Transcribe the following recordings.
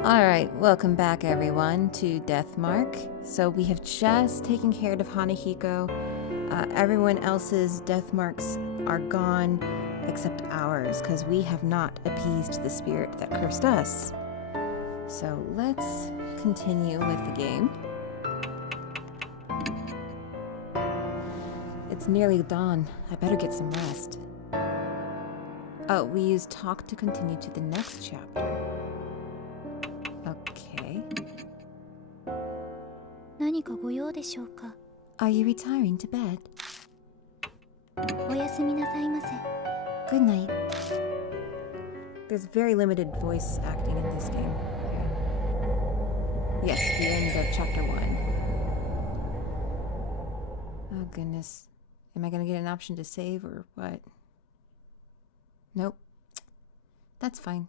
Alright, welcome back everyone to Deathmark. So we have just taken care of Hanahiko. Everyone else's death marks are gone except ours, because we have not appeased the spirit that cursed us. So let's continue with the game. It's nearly dawn. I better get some rest. Oh, we use talk to continue to the next chapter. Okay. 何かご用でしょうか? Are you retiring to bed? おやすみなさいませ. Good night. There's very limited voice acting in this game. Yes, the end of chapter 1. Oh goodness. Am I gonna get an option to save or what? Nope. That's fine.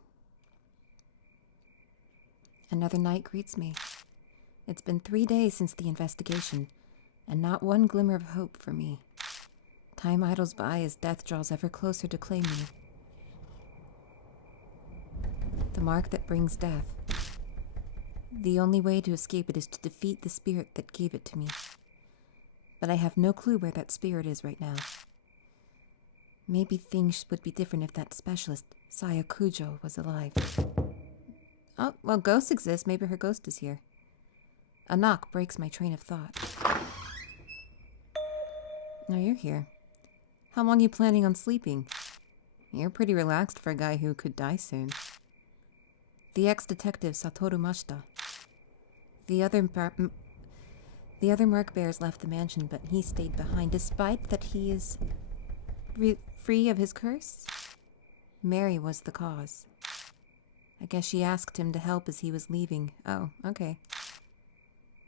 Another night greets me. It's been 3 days since the investigation, and not one glimmer of hope for me. Time idles by as death draws ever closer to claim me. The mark that brings death. The only way to escape it is to defeat the spirit that gave it to me. But I have no clue where that spirit is right now. Maybe things would be different if that specialist, Saya Kujou, was alive. Oh, well, ghosts exist. Maybe her ghost is here. A knock breaks my train of thought. Now you're here. How long are you planning on sleeping? You're pretty relaxed for a guy who could die soon. The ex-detective Satoru Mashita. The other mark bears left the mansion, but he stayed behind, despite that he is free of his curse. Mary was the cause. I guess she asked him to help as he was leaving. Oh, okay.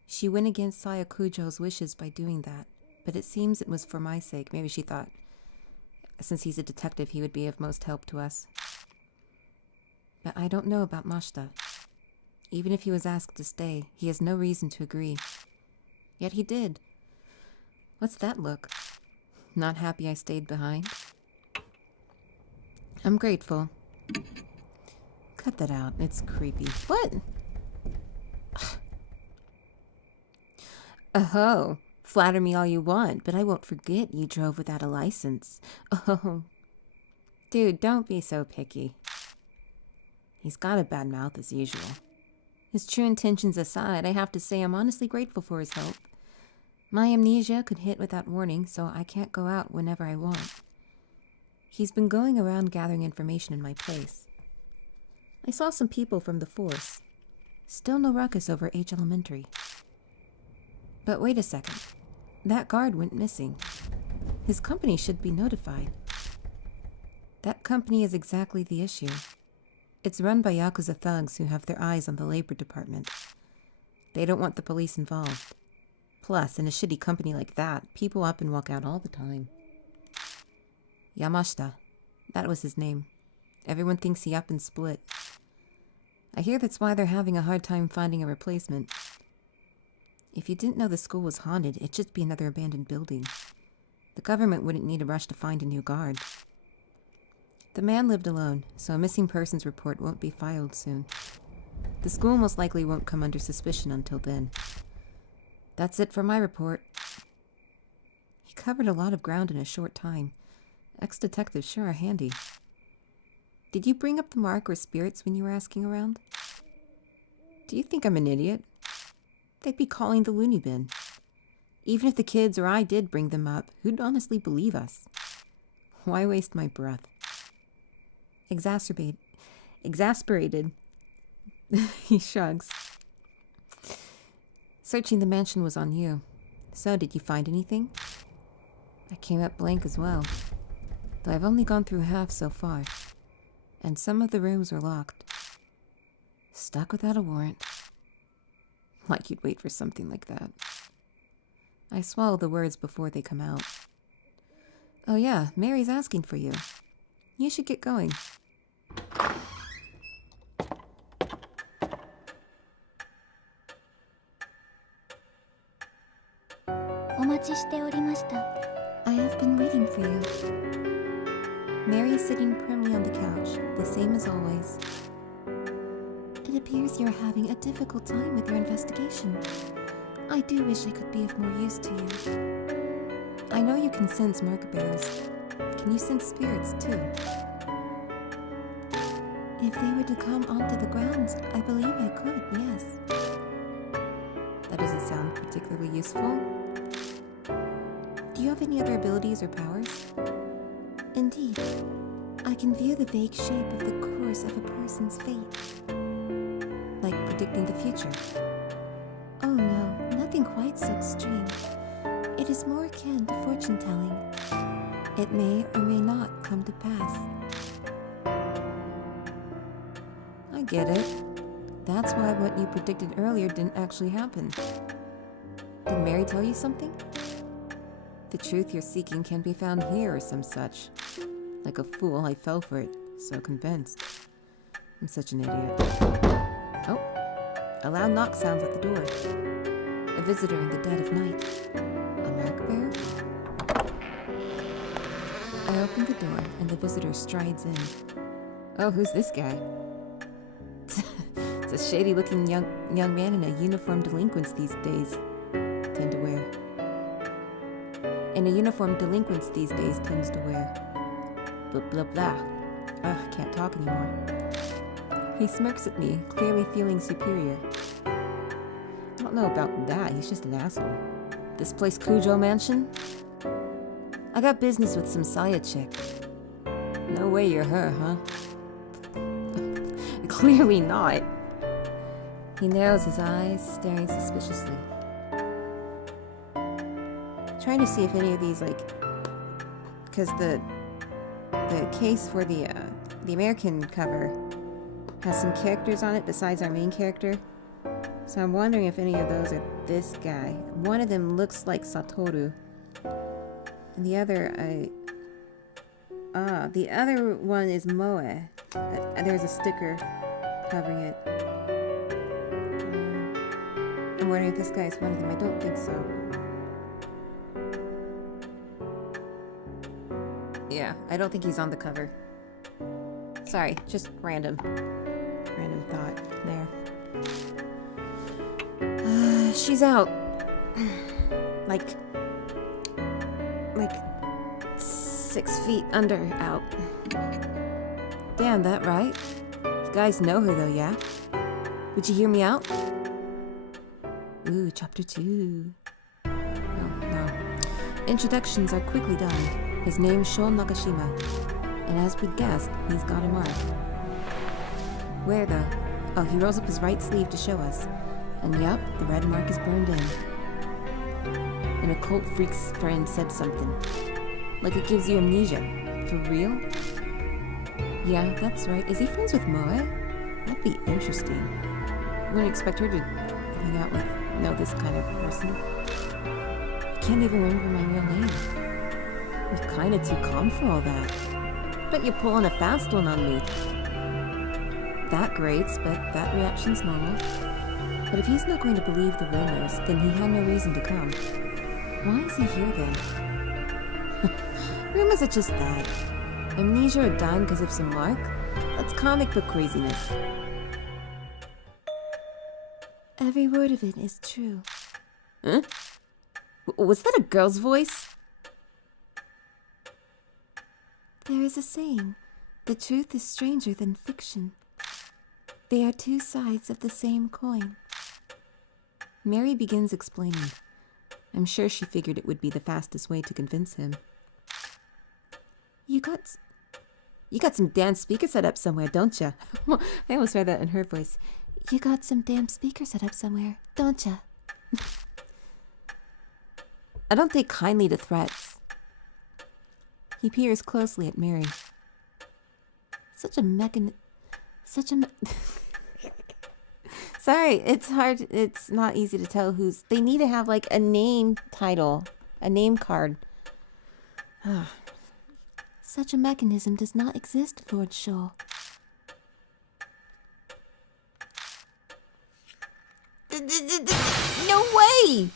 She went against Saya Kujou's wishes by doing that, but it seems it was for my sake. Maybe she thought, since he's a detective, he would be of most help to us. But I don't know about Mashita. Even if he was asked to stay, he has no reason to agree. Yet he did. What's that look? Not happy I stayed behind? I'm grateful. Cut that out. It's creepy. What? Oh, flatter me all you want, but I won't forget you drove without a license. Oh. Dude, don't be so picky. He's got a bad mouth as usual. His true intentions aside, I have to say I'm honestly grateful for his help. My amnesia could hit without warning, so I can't go out whenever I want. He's been going around gathering information in my place. I saw some people from the force. Still no ruckus over H Elementary. But wait a second. That guard went missing. His company should be notified. That company is exactly the issue. It's run by Yakuza thugs who have their eyes on the labor department. They don't want the police involved. Plus, in a shitty company like that, people up and walk out all the time. Yamashita. That was his name. Everyone thinks he up and split. I hear that's why they're having a hard time finding a replacement. If you didn't know the school was haunted, it'd just be another abandoned building. The government wouldn't need a rush to find a new guard. The man lived alone, so a missing persons report won't be filed soon. The school most likely won't come under suspicion until then. That's it for my report. He covered a lot of ground in a short time. Ex-detectives sure are handy. Did you bring up the mark or spirits when you were asking around? Do you think I'm an idiot? They'd be calling the loony bin. Even if the kids or I did bring them up, who'd honestly believe us? Why waste my breath? Exasperated. He shrugs. Searching the mansion was on you. So, did you find anything? I came up blank as well. Though I've only gone through half so far. And some of the rooms were locked. Stuck without a warrant. Like you'd wait for something like that. I swallow the words before they come out. Oh yeah, Mary's asking for you. You should get going. お待ちしておりました。 I have been waiting for you. Mary is sitting primly on the couch, the same as always. It appears you're having a difficult time with your investigation. I do wish I could be of more use to you. I know you can sense mark bearers. Can you sense spirits too? If they were to come onto the grounds, I believe I could, yes. That doesn't sound particularly useful. Do you have any other abilities or powers? Indeed. I can view the vague shape of the course of a person's fate. Like predicting the future. Oh no, nothing quite so extreme. It is more akin to fortune-telling. It may or may not come to pass. I get it. That's why what you predicted earlier didn't actually happen. Did Mary tell you something? The truth you're seeking can be found here or some such. Like a fool, I fell for it, so convinced. I'm such an idiot. Oh, a loud knock sounds at the door. A visitor in the dead of night. A mark bearer? I open the door and the visitor strides in. Oh, who's this guy? It's a shady-looking young man in a uniformed delinquents these days tend to wear. In a uniform delinquents these days tends to wear. Blah blah blah. Ugh, I can't talk anymore. He smirks at me, clearly feeling superior. I don't know about that, he's just an asshole. This place Kujou Mansion? I got business with some Saya chick. No way you're her, huh? Clearly not. He narrows his eyes, staring suspiciously. Trying to see if any of these, like... Because the case for the American cover has some characters on it besides our main character. So I'm wondering if any of those are this guy. One of them looks like Satoru. And the other, the other one is Moe. There's a sticker covering it. I'm wondering if this guy is one of them. I don't think so. Yeah, I don't think he's on the cover. Sorry, just random thought there. She's out. Like 6 feet under out. Damn, that right? You guys know her though, yeah? Would you hear me out? Ooh, chapter 2. No. Introductions are quickly done. His name's Shon Nakashima, and as we guessed, he's got a mark. Where though? Oh, he rolls up his right sleeve to show us. And yup, the red mark is burned in. An occult freak's friend said something. Like it gives you amnesia. For real? Yeah, that's right. Is he friends with Moe? That'd be interesting. Wouldn't expect her to hang out with, this kind of person. I can't even remember my real name. You're kinda too calm for all that. But you're pulling a fast one on me. That grates, but that reaction's normal. But if he's not going to believe the rumors, then he had no reason to come. Why is he here then? Rumors are just that. Amnesia or dying because of some mark? That's comic book craziness. Every word of it is true. Huh? Was that a girl's voice? There is a saying, the truth is stranger than fiction. They are two sides of the same coin. Mary begins explaining. I'm sure she figured it would be the fastest way to convince him. You got some damn speaker set up somewhere, don't ya? I almost read that in her voice. You got some damn speaker set up somewhere, don't ya? I don't take kindly to threats. He peers closely at Mary. Sorry, it's hard. It's not easy to tell who's... They need to have, like, a name title. A name card. Such a mechanism does not exist, Lord Shaw. No way!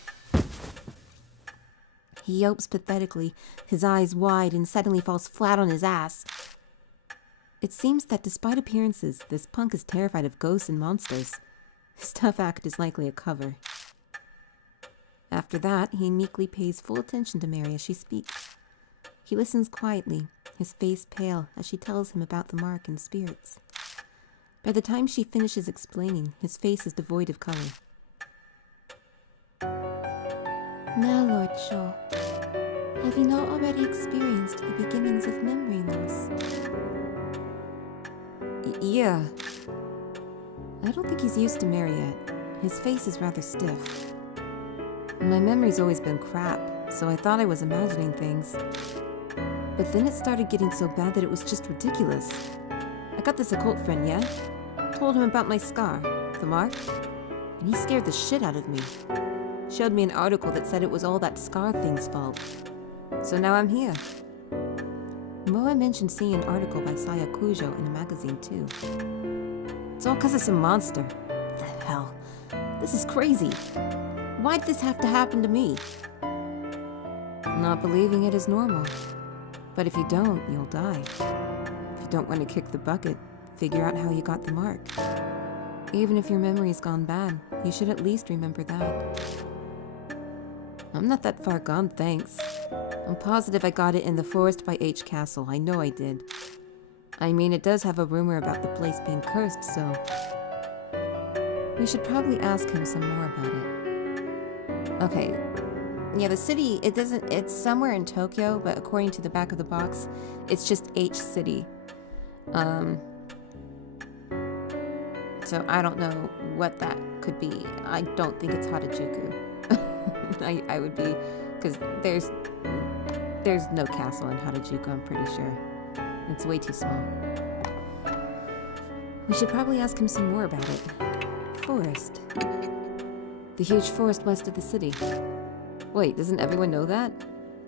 He yelps pathetically, his eyes wide, and suddenly falls flat on his ass. It seems that despite appearances, this punk is terrified of ghosts and monsters. His tough act is likely a cover. After that, he meekly pays full attention to Mary as she speaks. He listens quietly, his face pale, as she tells him about the mark and spirits. By the time she finishes explaining, his face is devoid of color. Now, Lord Shaw, have you not already experienced the beginnings of memory loss? Yeah. I don't think he's used to Mary yet. His face is rather stiff. My memory's always been crap, so I thought I was imagining things. But then it started getting so bad that it was just ridiculous. I got this occult friend, yeah? Told him about my scar, the mark, and he scared the shit out of me. Showed me an article that said it was all that scar thing's fault. So now I'm here. Moa mentioned seeing an article by Saya Kujou in a magazine too. It's all because of some monster. What the hell? This is crazy. Why'd this have to happen to me? Not believing it is normal. But if you don't, you'll die. If you don't want to kick the bucket, figure out how you got the mark. Even if your memory's gone bad, you should at least remember that. I'm not that far gone, thanks. I'm positive I got it in the forest by H Castle. I know I did. I mean, it does have a rumor about the place being cursed, so... we should probably ask him some more about it. Okay. Yeah, the city, it's somewhere in Tokyo, but according to the back of the box, it's just H City. So I don't know what that could be. I don't think it's Harajuku. I would be, because there's no castle in Harajuku, I'm pretty sure. It's way too small. We should probably ask him some more about it. Forest. The huge forest west of the city. Wait, doesn't everyone know that?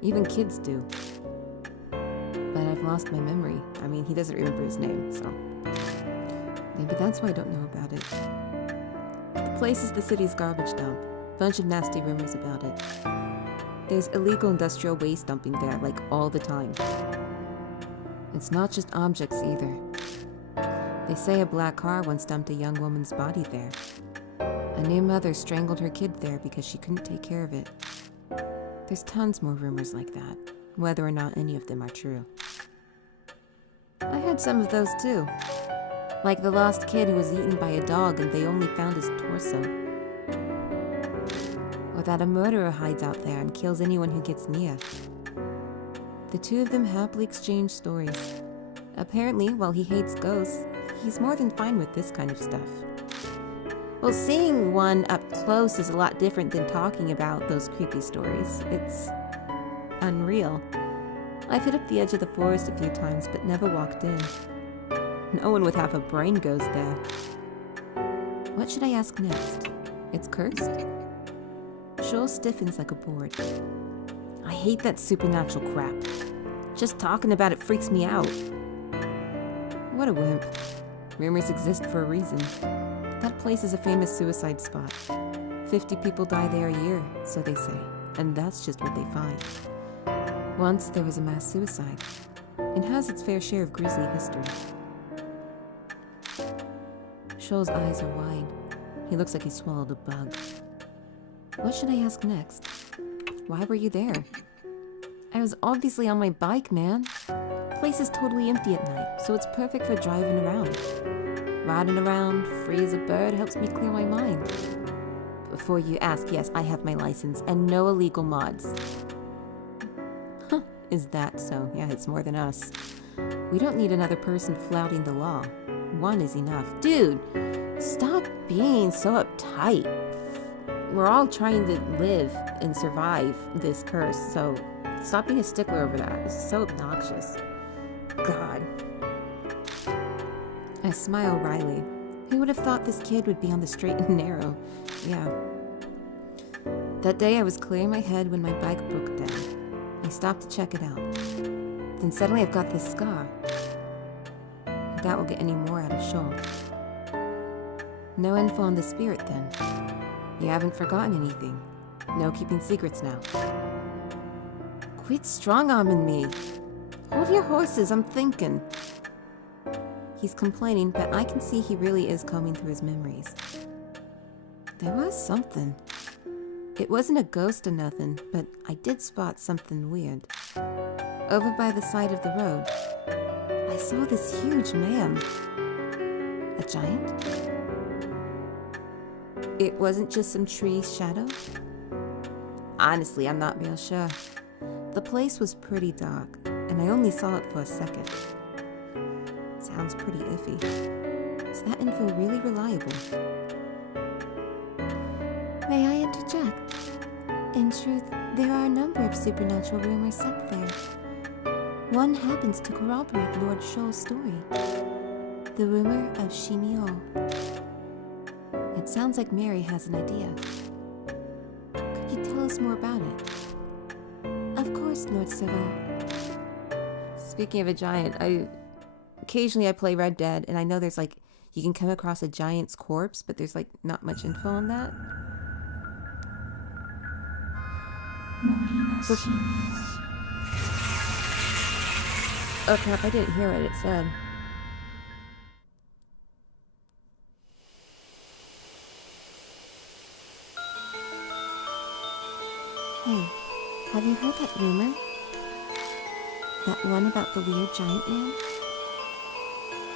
Even kids do. But I've lost my memory. I mean, he doesn't remember his name, so... maybe that's why I don't know about it. The place is the city's garbage dump. Bunch of nasty rumors about it. There's illegal industrial waste dumping there, like, all the time. It's not just objects, either. They say a black car once dumped a young woman's body there. A new mother strangled her kid there because she couldn't take care of it. There's tons more rumors like that, whether or not any of them are true. I heard some of those too. Like the lost kid who was eaten by a dog and they only found his torso. Or that a murderer hides out there and kills anyone who gets near. The two of them happily exchange stories. Apparently, while he hates ghosts, he's more than fine with this kind of stuff. Well, seeing one up close is a lot different than talking about those creepy stories. It's unreal. I've hit up the edge of the forest a few times, but never walked in. No one with half a brain goes there. What should I ask next? It's cursed? Shoal stiffens like a board. I hate that supernatural crap. Just talking about it freaks me out. What a wimp. Rumors exist for a reason. That place is a famous suicide spot. 50 people die there a year, so they say, and that's just what they find. Once there was a mass suicide. It has its fair share of grisly history. Shoal's eyes are wide. He looks like he swallowed a bug. What should I ask next? Why were you there? I was obviously on my bike, man. The place is totally empty at night, so it's perfect for driving around. Riding around, free as a bird, helps me clear my mind. Before you ask, yes, I have my license, and no illegal mods. Huh, is that so? Yeah, it's more than us. We don't need another person flouting the law. One is enough. Dude, stop being so uptight. We're all trying to live and survive this curse, so stop being a stickler over that. It's so obnoxious. God. I smile wryly. Who would have thought this kid would be on the straight and narrow? Yeah. That day I was clearing my head when my bike broke down. I stopped to check it out. Then suddenly I've got this scar. That will get any more out of Shoal. No info on the spirit then. You haven't forgotten anything. No keeping secrets now. Quit strong-arming me. Hold your horses, I'm thinking. He's complaining, but I can see he really is combing through his memories. There was something. It wasn't a ghost or nothing, but I did spot something weird. Over by the side of the road, I saw this huge man. A giant? It wasn't just some tree shadow? Honestly, I'm not real sure. The place was pretty dark, and I only saw it for a second. Sounds pretty iffy. Is that info really reliable? May I interject? In truth, there are a number of supernatural rumors set there. One happens to corroborate Lord Shoal's story. The rumor of Shimi-O. It sounds like Mary has an idea. Could you tell us more about it? Of course, Lord Serval. Speaking of a giant, occasionally I play Red Dead, and I know there's like, you can come across a giant's corpse, but there's like not much info on that. Oh crap, I didn't hear what it said. Hey, have you heard that rumor? That one about the weird giant man?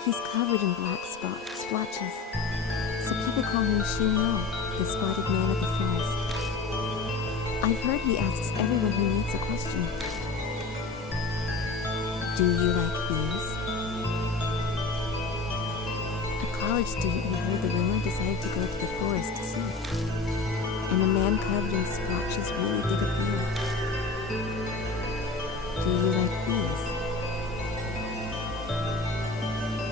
He's covered in black splotches. So people call him Shimi-O, the spotted man of the forest. I've heard he asks everyone who meets a question. Do you like bees? A college student who heard the rumor decided to go to the forest to see it. And a man covered in splotches really did appear. Do you like bees?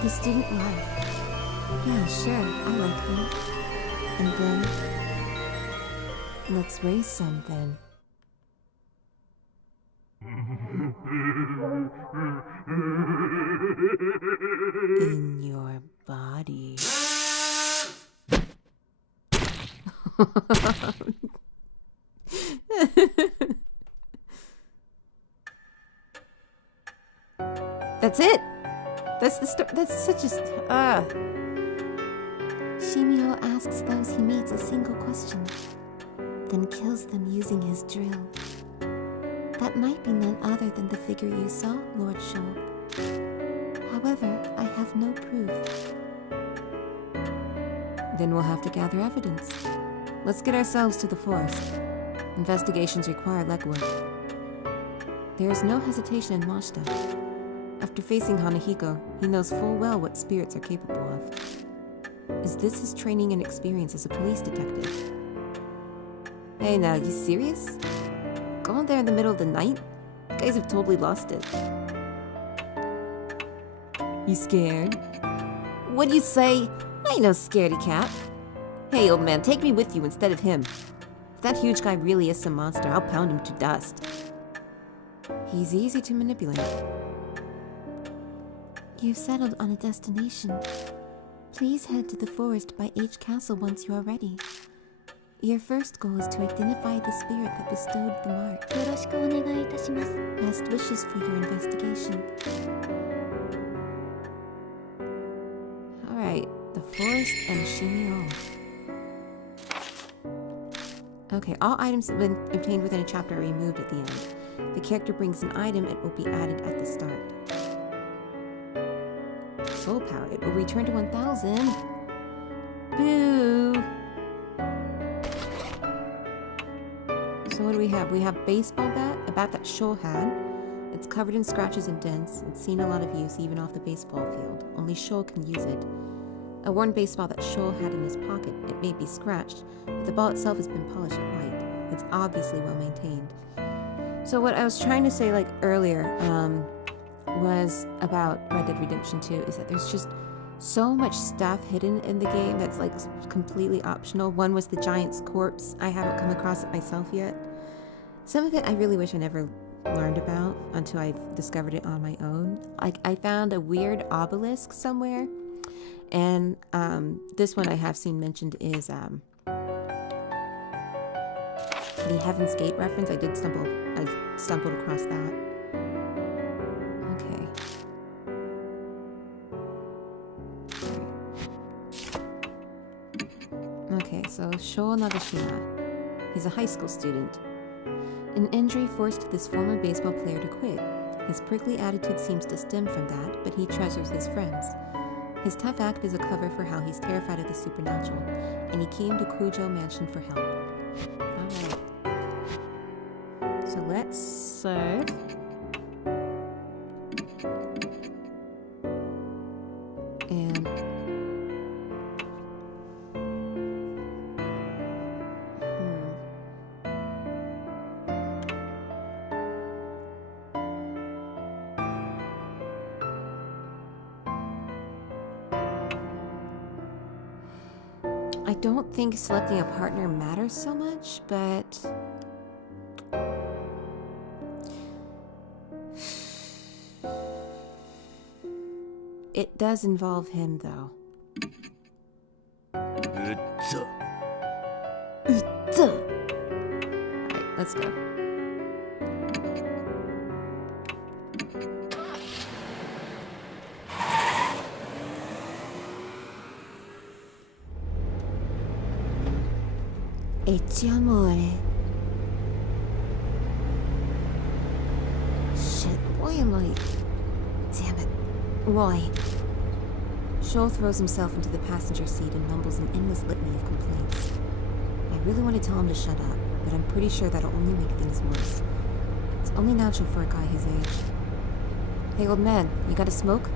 The student laughed. Yeah, sure, I like them. And then, let's raise some then. In your body. That's it. That's the story. That's such a. Shimi-O asks those he meets a single question, then kills them using his drill. That might be none other than the figure you saw, Lord Shoal. However, I have no proof. Then we'll have to gather evidence. Let's get ourselves to the forest. Investigations require legwork. There is no hesitation in Mashta. After facing Hanahiko, he knows full well what spirits are capable of. Is this his training and experience as a police detective? Hey now, you serious? Going there in the middle of the night? You guys have totally lost it. You scared? What'd you say? I ain't no scaredy cat. Hey, old man, take me with you instead of him. If that huge guy really is some monster, I'll pound him to dust. He's easy to manipulate. You've settled on a destination. Please head to the forest by H Castle once you are ready. Your first goal is to identify the spirit that bestowed the mark. Best wishes for your investigation. Alright, the forest and Shimi-O. Okay, all items that have been obtained within a chapter are removed at the end. The character brings an item, it will be added at the start. Soul power, it will return to 1000. Boo! So what do we have? We have baseball bat, a bat that Shoal had. It's covered in scratches and dents. It's seen a lot of use even off the baseball field. Only Shoal can use it. A worn baseball that Shoal had in his pocket. It may be scratched, but the ball itself has been polished white. It's obviously well maintained. So what I was trying to say earlier was about Red Dead Redemption 2 is that there's just so much stuff hidden in the game that's completely optional. One was the giant's corpse. I haven't come across it myself yet. Some of it I really wish I never learned about until I discovered it on my own. I found a weird obelisk somewhere, and this one I have seen mentioned is the Heaven's Gate reference. I stumbled across that. Okay. Okay, so Sho Nagashima. He's a high school student. An injury forced this former baseball player to quit. His prickly attitude seems to stem from that, but he treasures his friends. His tough act is a cover for how he's terrified of the supernatural, and he came to Kujou Mansion for help. Alright. So let's serve. And I don't think selecting a partner matters so much, but it does involve him, though. Alright, let's go. Ecce amore. Shit, why am I... Damn it. Why? Shoal throws himself into the passenger seat and mumbles an endless litany of complaints. I really want to tell him to shut up, but I'm pretty sure that'll only make things worse. It's only natural for a guy his age. Hey, old man, you got a smoke?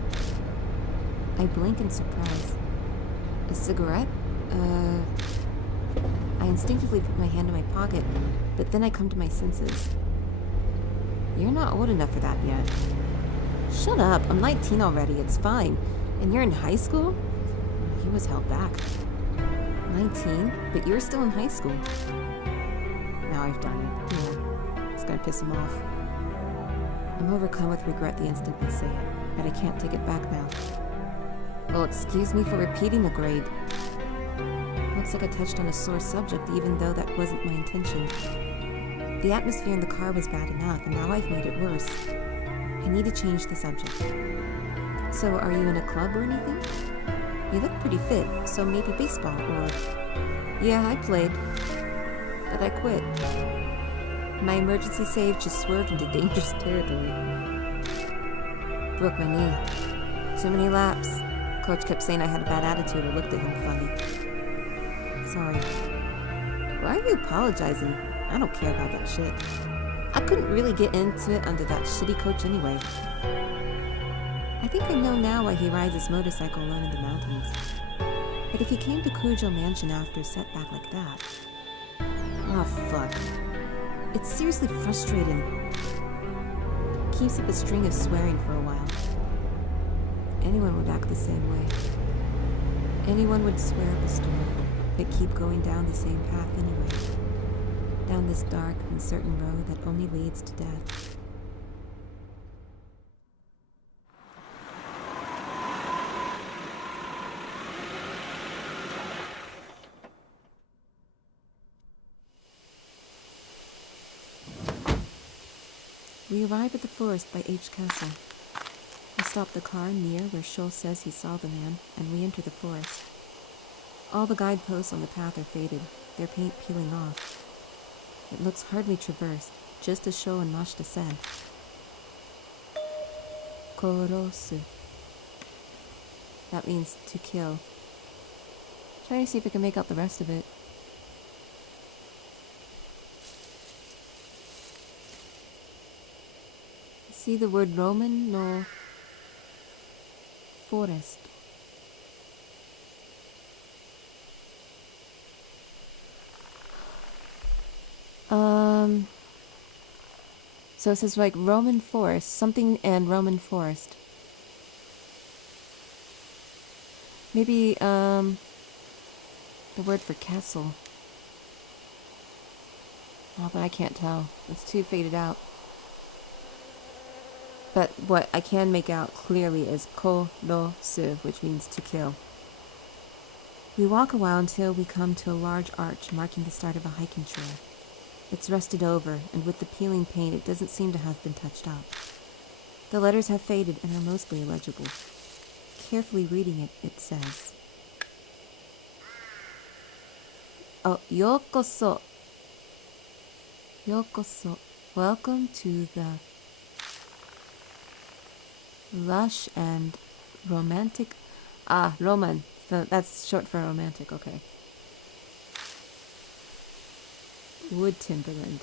I blink in surprise. A cigarette? I instinctively put my hand in my pocket, but then I come to my senses. You're not old enough for that yet. Shut up, I'm 19 already, it's fine. And you're in high school? He was held back. 19? But you're still in high school. Now I've done it. Yeah, it's gonna piss him off. I'm overcome with regret the instant I say it, but I can't take it back now. Well, excuse me for repeating the grade. Looks like I touched on a sore subject, even though that wasn't my intention. The atmosphere in the car was bad enough, and now I've made it worse. I need to change the subject. So, are you in a club or anything? You look pretty fit, so maybe baseball, or... Yeah, I played. But I quit. My emergency save just swerved into dangerous territory. Broke my knee. Too many laps. Coach kept saying I had a bad attitude or looked at him funny. Sorry. Why are you apologizing? I don't care about that shit. I couldn't really get into it under that shitty coach anyway. I think I know now why he rides his motorcycle alone in the mountains. But if he came to Kujou Mansion after a setback like that... Oh, fuck. It's seriously frustrating. Keeps up a string of swearing for a while. Anyone would act the same way. Anyone would swear up a storm, but keep going down the same path anyway. Down this dark, uncertain road that only leads to death. We arrive at the forest by H Castle. We stop the car near where Scholl says he saw the man, and we enter the forest. All the guideposts on the path are faded, their paint peeling off. It looks hardly traversed, just as Scholl and Mashita said. Korosu. That means to kill. Try to see if I can make out the rest of it. See the word Roman no forest. So it says like Roman forest, something and Roman forest. Maybe, the word for castle. Oh, but I can't tell. It's too faded out. But what I can make out clearly is korosu, which means to kill. We walk a while until we come to a large arch marking the start of a hiking trail. It's rusted over, and with the peeling paint it doesn't seem to have been touched up. The letters have faded and are mostly illegible. Carefully reading it, it says... Oh, yokoso. Yokoso. Welcome to the lush and romantic... Ah, Roman. So that's short for romantic, okay. Wood timberland.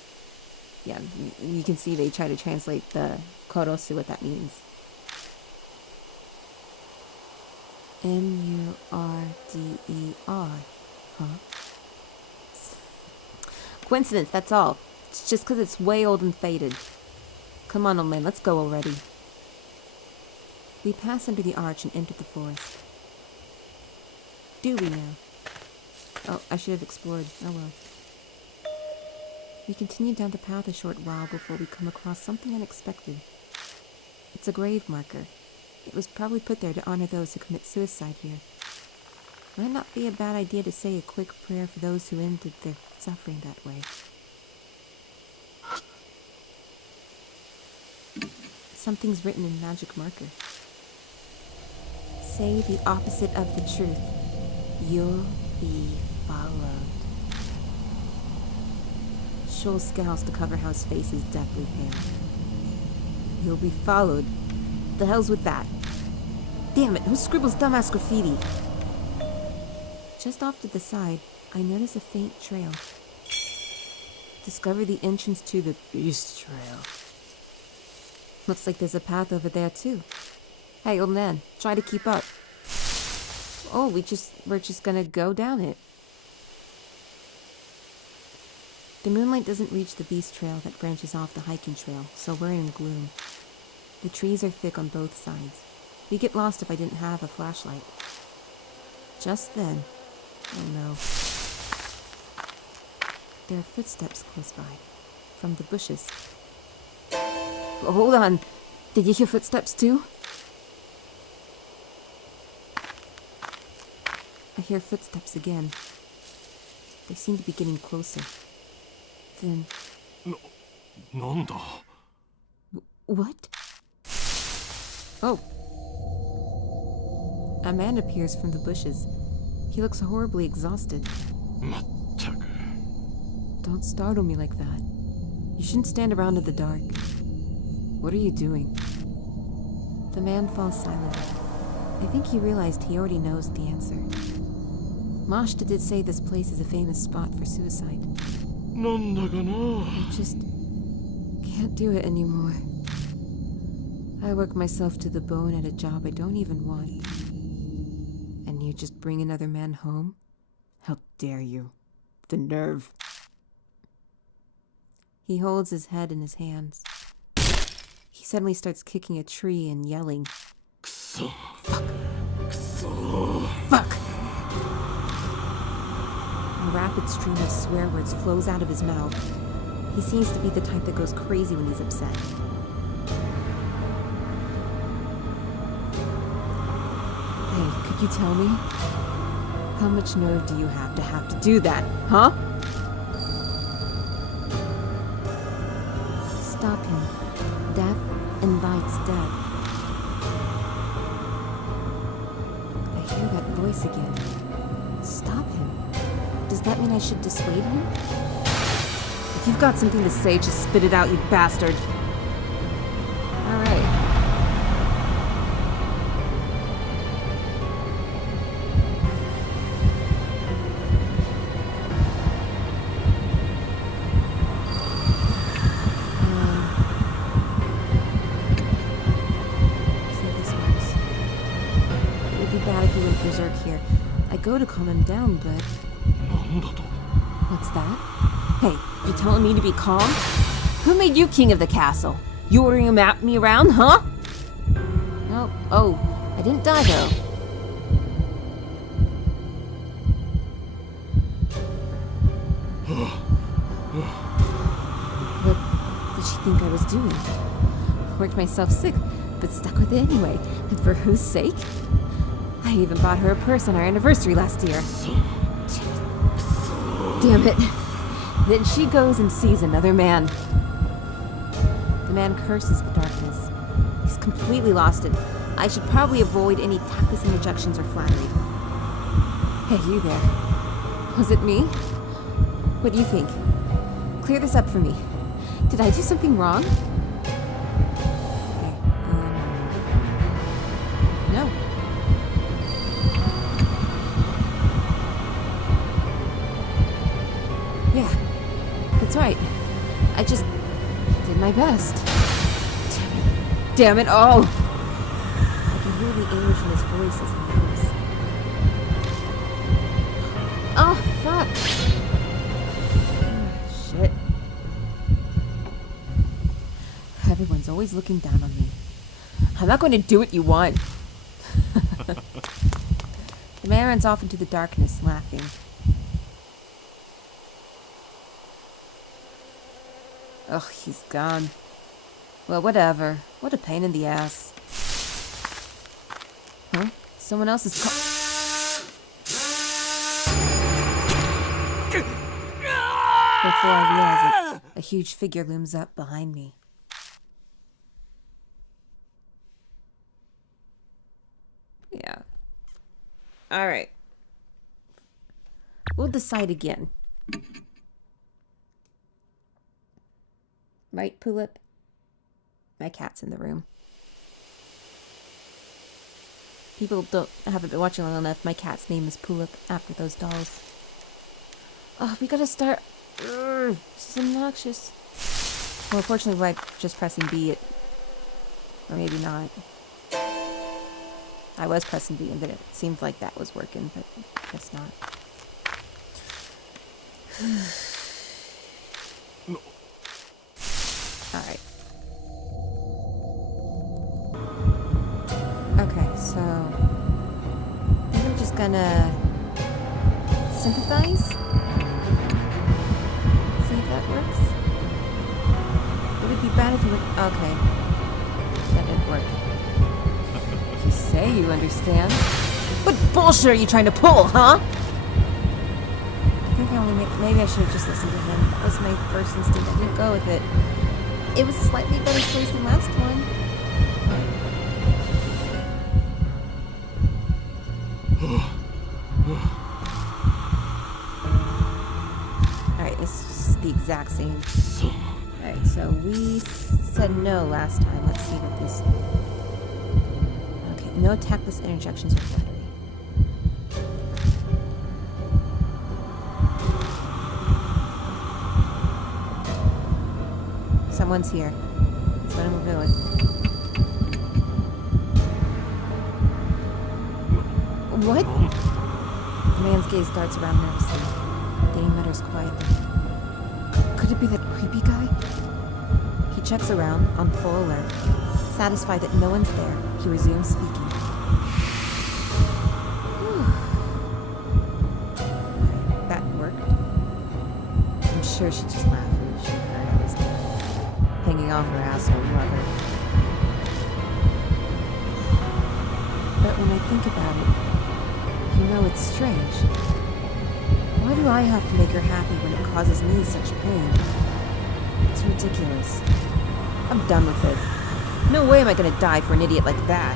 Yeah, you can see they try to translate the korosu, what that means. M-U-R-D-E-R. Huh? Coincidence, that's all. It's just because it's way old and faded. Come on, old man, let's go already. We pass under the arch and enter the forest. Do we now? Oh, I should have explored. Oh well. We continue down the path a short while before we come across something unexpected. It's a grave marker. It was probably put there to honor those who commit suicide here. Might not be a bad idea to say a quick prayer for those who ended their suffering that way. Something's written in magic marker. Say the opposite of the truth. You'll be followed. Shoal scowls to cover how his face is deathly pale. You'll be followed. The hell's with that? Damn it, who scribbles dumbass graffiti? Just off to the side, I notice a faint trail. Discover the entrance to the Beast Trail. Looks like there's a path over there too. Hey, old man, try to keep up. Oh, we're just gonna go down it. The moonlight doesn't reach the Beast Trail that branches off the hiking trail, so we're in gloom. The trees are thick on both sides. We'd get lost if I didn't have a flashlight. Just then, oh no. There are footsteps close by, from the bushes. Oh, hold on, did you hear footsteps too? I hear footsteps again. They seem to be getting closer. Then... Nanda? What? Oh. A man appears from the bushes. He looks horribly exhausted. Mattaku. Don't startle me like that. You shouldn't stand around in the dark. What are you doing? The man falls silent. I think he realized he already knows the answer. Mashta did say this place is a famous spot for suicide. I just can't do it anymore. I work myself to the bone at a job I don't even want. And you just bring another man home? How dare you? The nerve. He holds his head in his hands. He suddenly starts kicking a tree and yelling. Fuck. Fuck! A rapid stream of swear words flows out of his mouth. He seems to be the type that goes crazy when he's upset. Hey, could you tell me? How much nerve do you have to do that, huh? Stop him. Death invites death. I hear that voice again. Stop him. Does that mean I should dissuade him? If you've got something to say, just spit it out, you bastard. All right. See if this works. It would be bad if he went berserk here. I go to calm him down, but... What's that? Hey, you telling me to be calm? Who made you king of the castle? You ordering him at me around, huh? No. Oh, I didn't die though. What did she think I was doing? Worked myself sick, but stuck with it anyway. And for whose sake? I even bought her a purse on our anniversary last year. Damn it. Then she goes and sees another man. The man curses the darkness. He's completely lost it. I should probably avoid any tactless interjections or flattery. Hey, you there. Was it me? What do you think? Clear this up for me. Did I do something wrong? Okay, no. Yeah, that's right. I just did my best. Damn it all! I can hear the anguish in his voice as he moves. Oh, fuck! Shit. Everyone's always looking down on me. I'm not going to do what you want. The man runs off into the darkness, laughing. Ugh, he's gone. Well, whatever. What a pain in the ass. Huh? Someone else is Before I realize it, a huge figure looms up behind me. Yeah. Alright. We'll decide again. Right, Pulip? My cat's in the room. People haven't been watching long enough. My cat's name is Pulip, after those dolls. Oh, we gotta start. This is obnoxious. Well, unfortunately, by just pressing B, or maybe not. I was pressing B, and then it seemed like that was working, but I guess not. No. Alright. Okay, so I think I'm just gonna sympathize. See if that works. Would it be bad if you would? Okay. That didn't work. You say you understand. What bullshit are you trying to pull, huh? I think I only maybe I should have just listened to him. That was my first instinct. I didn't go with it. It was a slightly better choice than last one. Alright, it's just the exact same. Alright, so we said no last time. Let's see what this... Okay, no tactless interjections or battery. Someone's here. That's what I'm gonna go with. What? The man's gaze darts around nervously. Then he mutters quietly. Could it be that creepy guy? He checks around, on full alert. Satisfied that no one's there, he resumes speaking. Alright, that worked. I'm sure she just laughed when she heard I was hanging off her asshole mother. But when I think about it, you know, it's strange. Why do I have to make her happy when it causes me such pain? It's ridiculous. I'm done with it. No way am I gonna die for an idiot like that.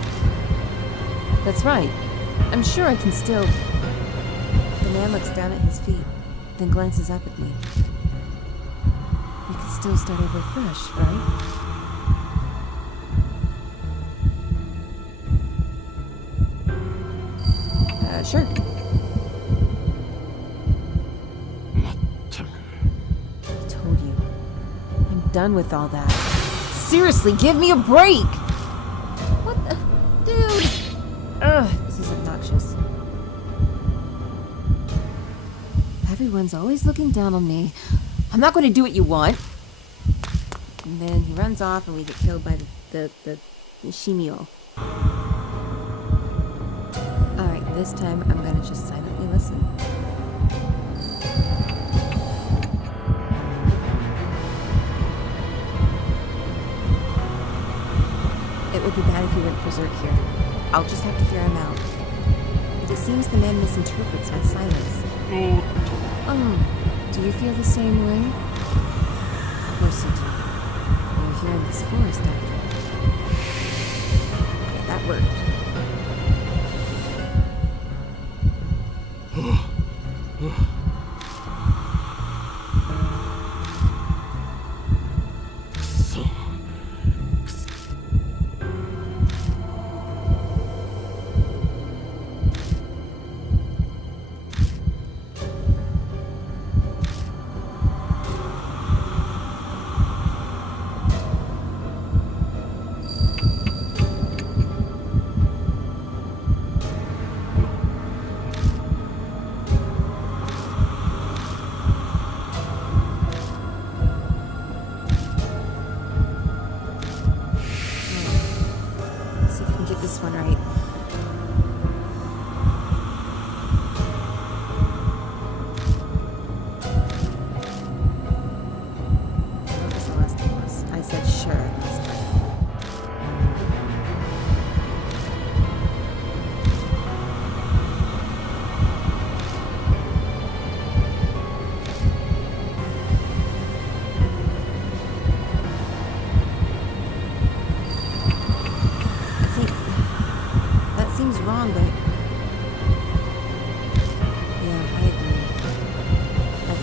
That's right. I'm sure I can still... The man looks down at his feet, then glances up at me. We could still start over fresh, right? Sure. I told you. I'm done with all that. Seriously, give me a break! What the... Dude! Ugh, this is obnoxious. Everyone's always looking down on me. I'm not going to do what you want. And then he runs off and we get killed by the Shimi-O. Alright, this time I'm going to just silently listen. It would be bad if he went berserk here. I'll just have to hear him out. But it seems the man misinterprets my silence. Oh, do you feel the same way? Of course you do. We're here in this forest after all. Okay, that worked.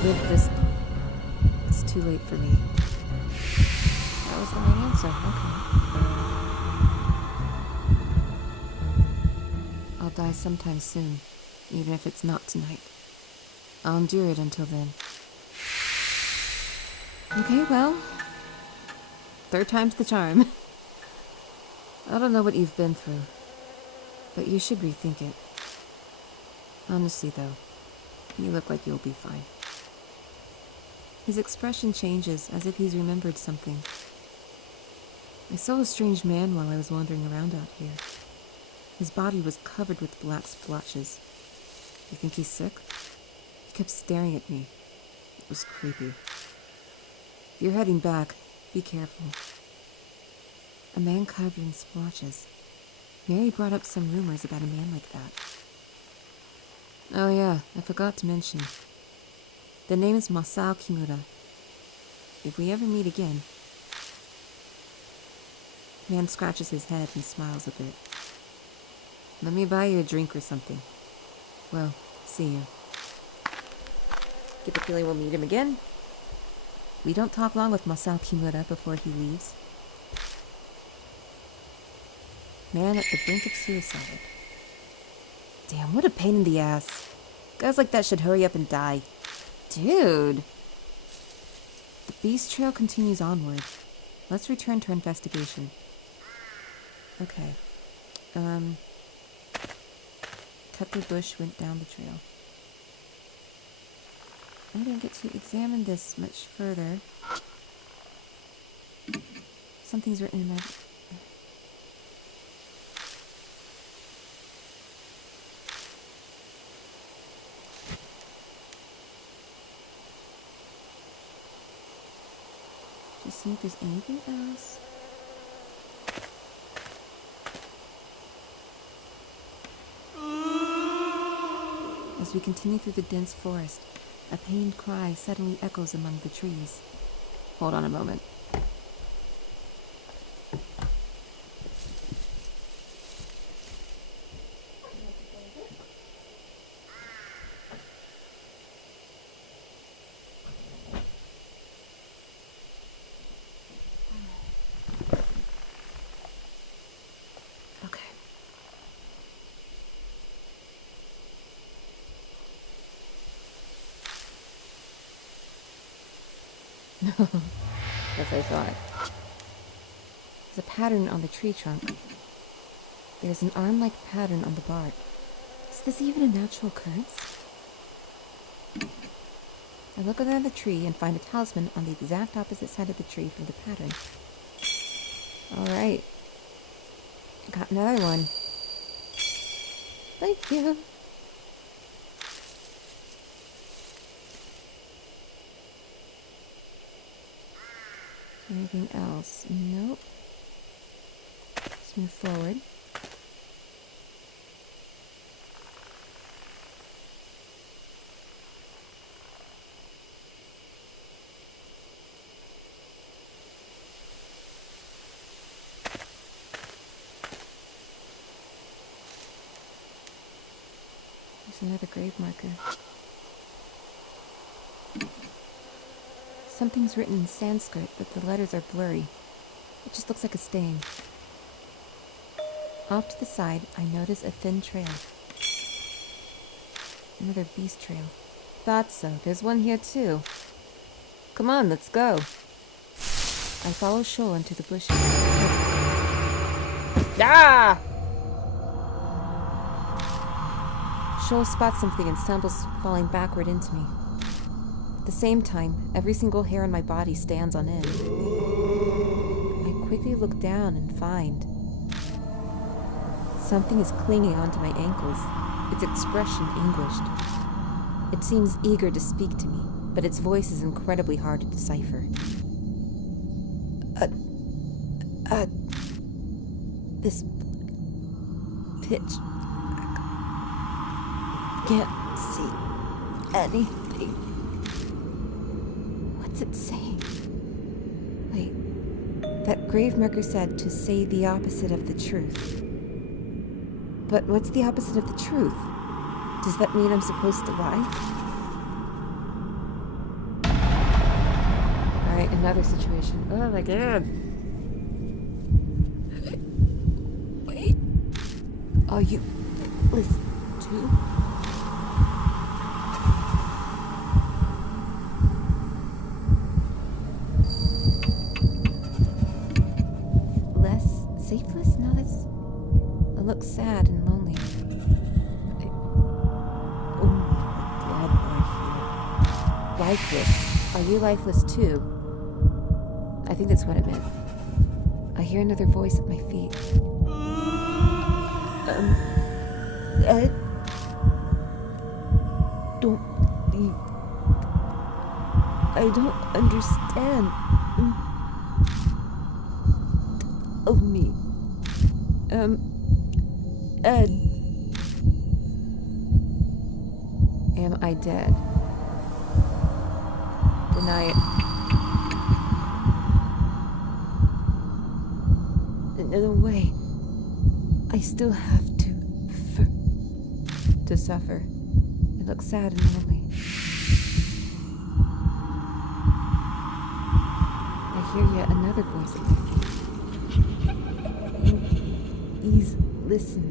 live this. It's too late for me. That was the right answer. Okay. I'll die sometime soon, even if it's not tonight. I'll endure it until then. Okay, well, third time's the charm. I don't know what you've been through, but you should rethink it. Honestly, though, you look like you'll be fine. His expression changes, as if he's remembered something. I saw a strange man while I was wandering around out here. His body was covered with black splotches. You think he's sick? He kept staring at me. It was creepy. If you're heading back, be careful. A man covered in splotches. Mary brought up some rumors about a man like that. Oh yeah, I forgot to mention. The name is Masao Kimura. If we ever meet again... Man scratches his head and smiles a bit. Let me buy you a drink or something. Well, see you. Get the feeling we'll meet him again. We don't talk long with Masao Kimura before he leaves. Man at the brink of suicide. Damn, what a pain in the ass. Guys like that should hurry up and die. Dude! The beast trail continues onward. Let's return to our investigation. Okay. Cut the bush, went down the trail. I didn't get to examine this much further. Something's written in my... Just see if there's anything else. As we continue through the dense forest, a pained cry suddenly echoes among the trees. Hold on a moment. As I thought. There's a pattern on the tree trunk. There's an arm-like pattern on the bark. Is this even a natural occurrence? I look under the tree and find a talisman on the exact opposite side of the tree from the pattern. Alright. Got another one. Thank you. Anything else? Nope. Let's move forward. There's another grave marker. Something's written in Sanskrit, but the letters are blurry. It just looks like a stain. Off to the side, I notice a thin trail. Another beast trail. Thought so. There's one here too. Come on, let's go. I follow Shoal into the bushes. Ah! Shoal spots something and stumbles, falling backward into me. At the same time, every single hair on my body stands on end. I quickly look down and find something is clinging onto my ankles, its expression anguished. It seems eager to speak to me, but its voice is incredibly hard to decipher. This pitch. Can't see anything. What's it saying? Wait, that grave marker said to say the opposite of the truth. But what's the opposite of the truth? Does that mean I'm supposed to lie? Another situation. Oh my god. Wait. Are you listening to? Less safeless? No, that's. It looks sad and lonely. Oh, dead are here. Lifeless. Are you lifeless too? I think that's what it meant. I hear another voice at my feet. Ed? Don't leave. I don't understand. Of me. Ed. Am I dead? Deny it. No way. I still have to suffer. It looks sad and lonely. I hear yet another voice at my feet. Please listen.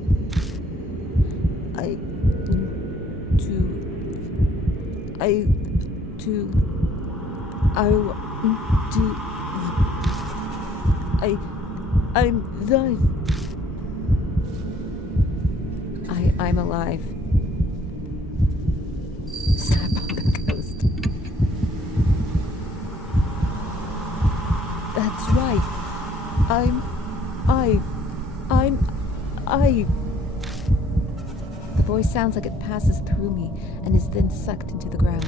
I I'm alive. I'm alive. Snap on the ghost. That's right. The voice sounds like it passes through me and is then sucked into the ground.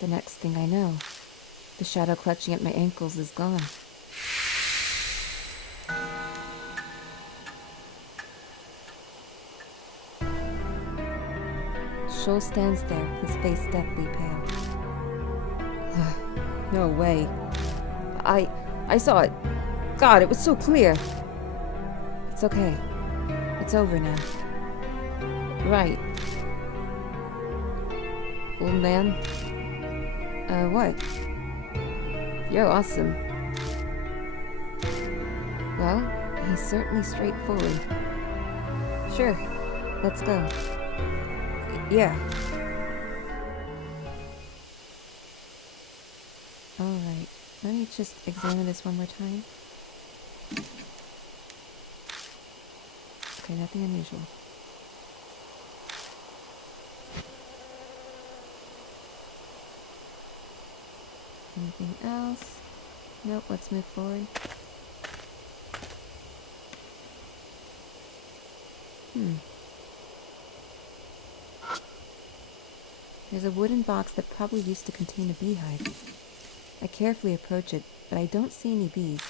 The next thing I know, the shadow clutching at my ankles is gone. Shoal stands there, his face deathly pale. No way. I saw it. God, it was so clear. It's okay. It's over now. Right. Old man? What? You're awesome. Well, he's certainly straightforward. Sure, let's go. Yeah. Alright, let me just examine this one more time. Okay, nothing unusual. Anything else? Nope, let's move forward. There's a wooden box that probably used to contain a beehive. I carefully approach it, but I don't see any bees.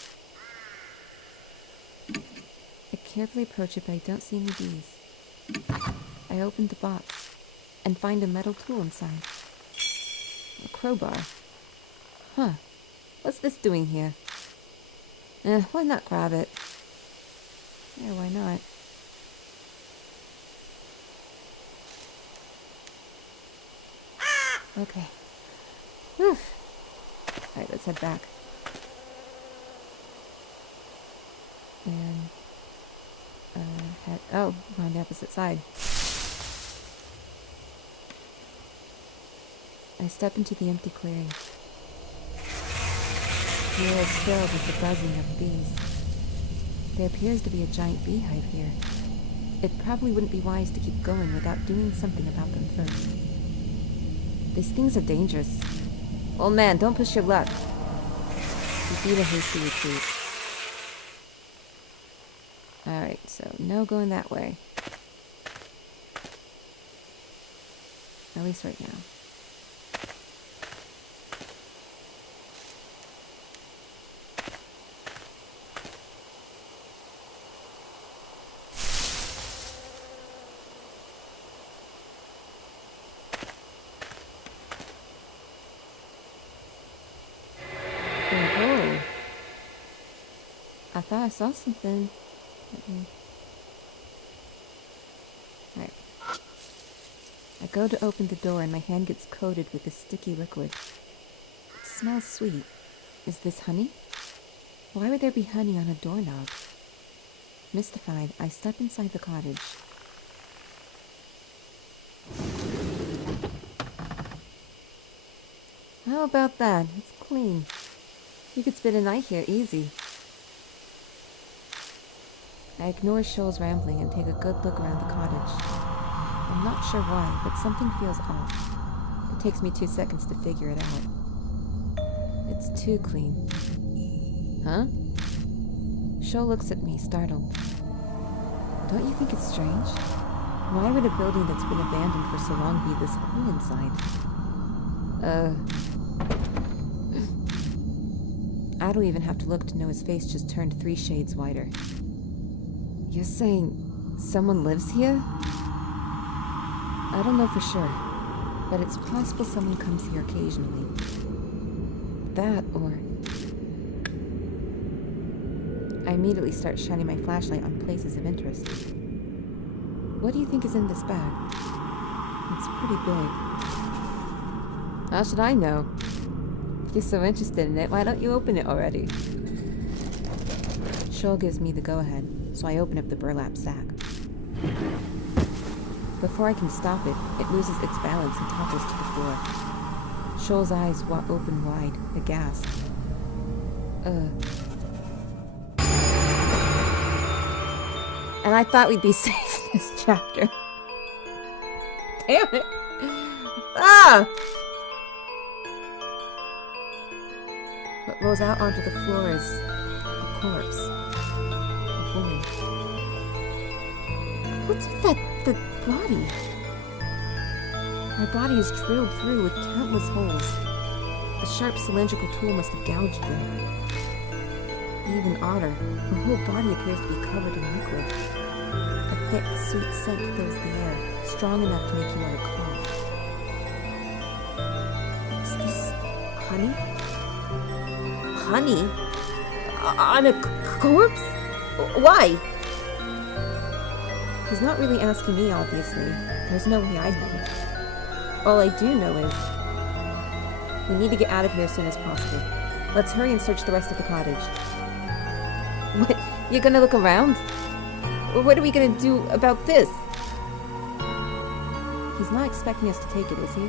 I open the box and find a metal tool inside. A crowbar. Huh. What's this doing here? Why not grab it? Yeah, why not? Okay. Whew. Alright, let's head back. And, we're on the opposite side. I step into the empty clearing. The air is filled with the buzzing of bees. There appears to be a giant beehive here. It probably wouldn't be wise to keep going without doing something about them first. These things are dangerous. Old man, don't push your luck. We beat a hasty retreat. Alright, so no going that way. At least right now. Oh, I thought I saw something. Right. I go to open the door and my hand gets coated with this sticky liquid. It smells sweet. Is this honey? Why would there be honey on a doorknob? Mystified, I step inside the cottage. How about that? It's clean. You could spend a night here easy. I ignore Shoal's rambling and take a good look around the cottage. I'm not sure why, but something feels off. It takes me 2 seconds to figure it out. It's too clean. Huh? Shoal looks at me, startled. Don't you think it's strange? Why would a building that's been abandoned for so long be this clean inside? I don't even have to look to know his face just turned 3 shades whiter. You're saying someone lives here? I don't know for sure, but it's possible someone comes here occasionally. That, or... I immediately start shining my flashlight on places of interest. What do you think is in this bag? It's pretty big. How should I know? If you're so interested in it, why don't you open it already? Shoal gives me the go-ahead, so I open up the burlap sack. Before I can stop it, it loses its balance and topples to the floor. Shoal's eyes open wide, aghast. And I thought we'd be safe in this chapter. Damn it! Ah! What rolls out onto the floor is a corpse. A woman. What's with the body? Her body is drilled through with countless holes. The sharp cylindrical tool must have gouged them. Even odder, her whole body appears to be covered in liquid. A thick, sweet scent fills the air, strong enough to make you want to cough. Is this honey? Honey? On a corpse? Why? He's not really asking me, obviously. There's no way I know. All I do know is... we need to get out of here as soon as possible. Let's hurry and search the rest of the cottage. What? You're gonna look around? What are we gonna do about this? He's not expecting us to take it, is he?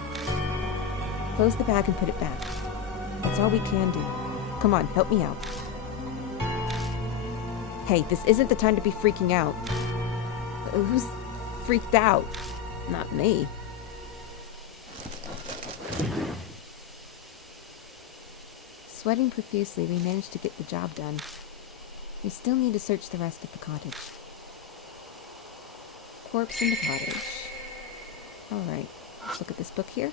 Close the bag and put it back. That's all we can do. Come on, help me out. Hey, this isn't the time to be freaking out. Who's freaked out? Not me. Sweating profusely, we managed to get the job done. We still need to search the rest of the cottage. Corpse in the cottage. Alright, let's look at this book here.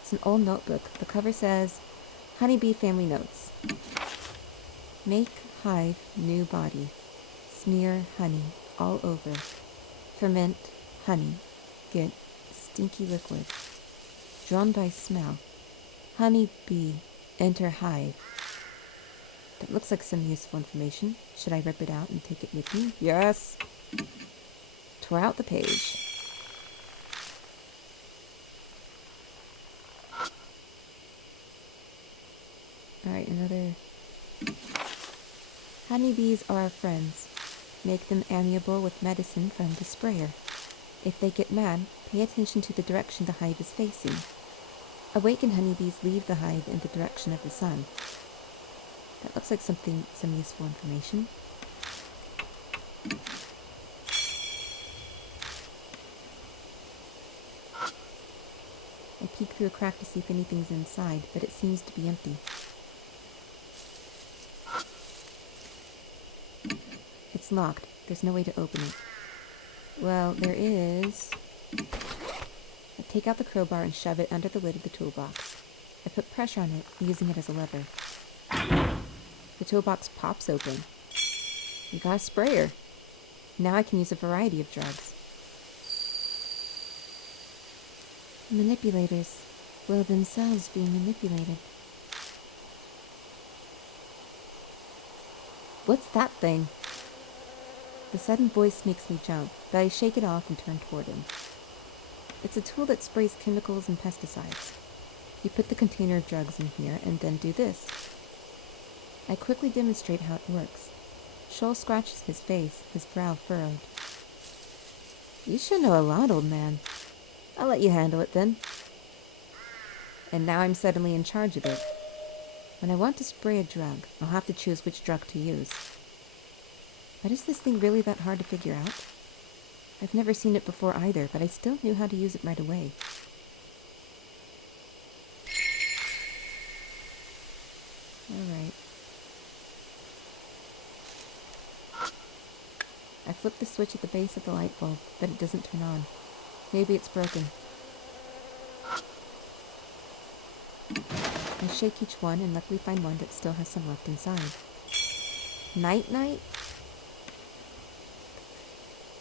It's an old notebook. The cover says, Honeybee Family Notes. Make hive new body. Smear honey all over. Ferment honey. Get stinky liquid. Drawn by smell. Honey bee. Enter hive. That looks like some useful information. Should I rip it out and take it with me? Yes! Tore out the page. Alright, another... Honeybees are our friends. Make them amiable with medicine from the sprayer. If they get mad, pay attention to the direction the hive is facing. Awakened honeybees leave the hive in the direction of the sun. That looks like some useful information. I peek through a crack to see if anything's inside, but it seems to be empty. It's locked. There's no way to open it. Well, there is... I take out the crowbar and shove it under the lid of the toolbox. I put pressure on it, using it as a lever. The toolbox pops open. We got a sprayer. Now I can use a variety of drugs. Manipulators will themselves be manipulated. What's that thing? The sudden voice makes me jump, but I shake it off and turn toward him. It's a tool that sprays chemicals and pesticides. You put the container of drugs in here and then do this. I quickly demonstrate how it works. Shoal scratches his face, his brow furrowed. You should know a lot, old man. I'll let you handle it then. And now I'm suddenly in charge of it. When I want to spray a drug, I'll have to choose which drug to use. But is this thing really that hard to figure out? I've never seen it before either, but I still knew how to use it right away. Alright. I flip the switch at the base of the light bulb, but it doesn't turn on. Maybe it's broken. I shake each one and luckily find one that still has some left inside. Night-night?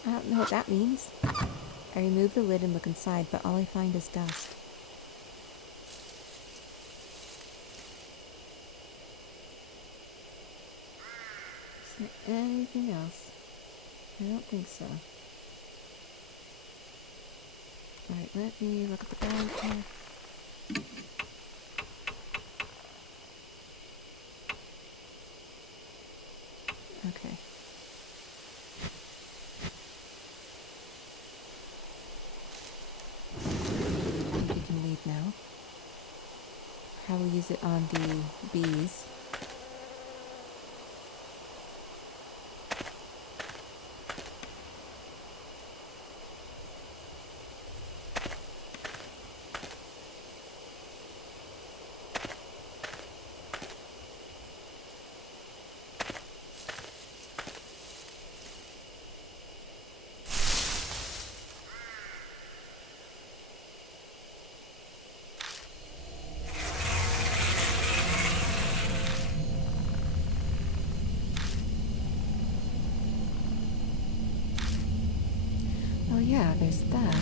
I don't know what that means. I remove the lid and look inside, but all I find is dust. Is there anything else? I don't think so. Alright, let me look at the bag here. Okay. I think we can leave now. Probably use it on the bees. Oh yeah, there's that.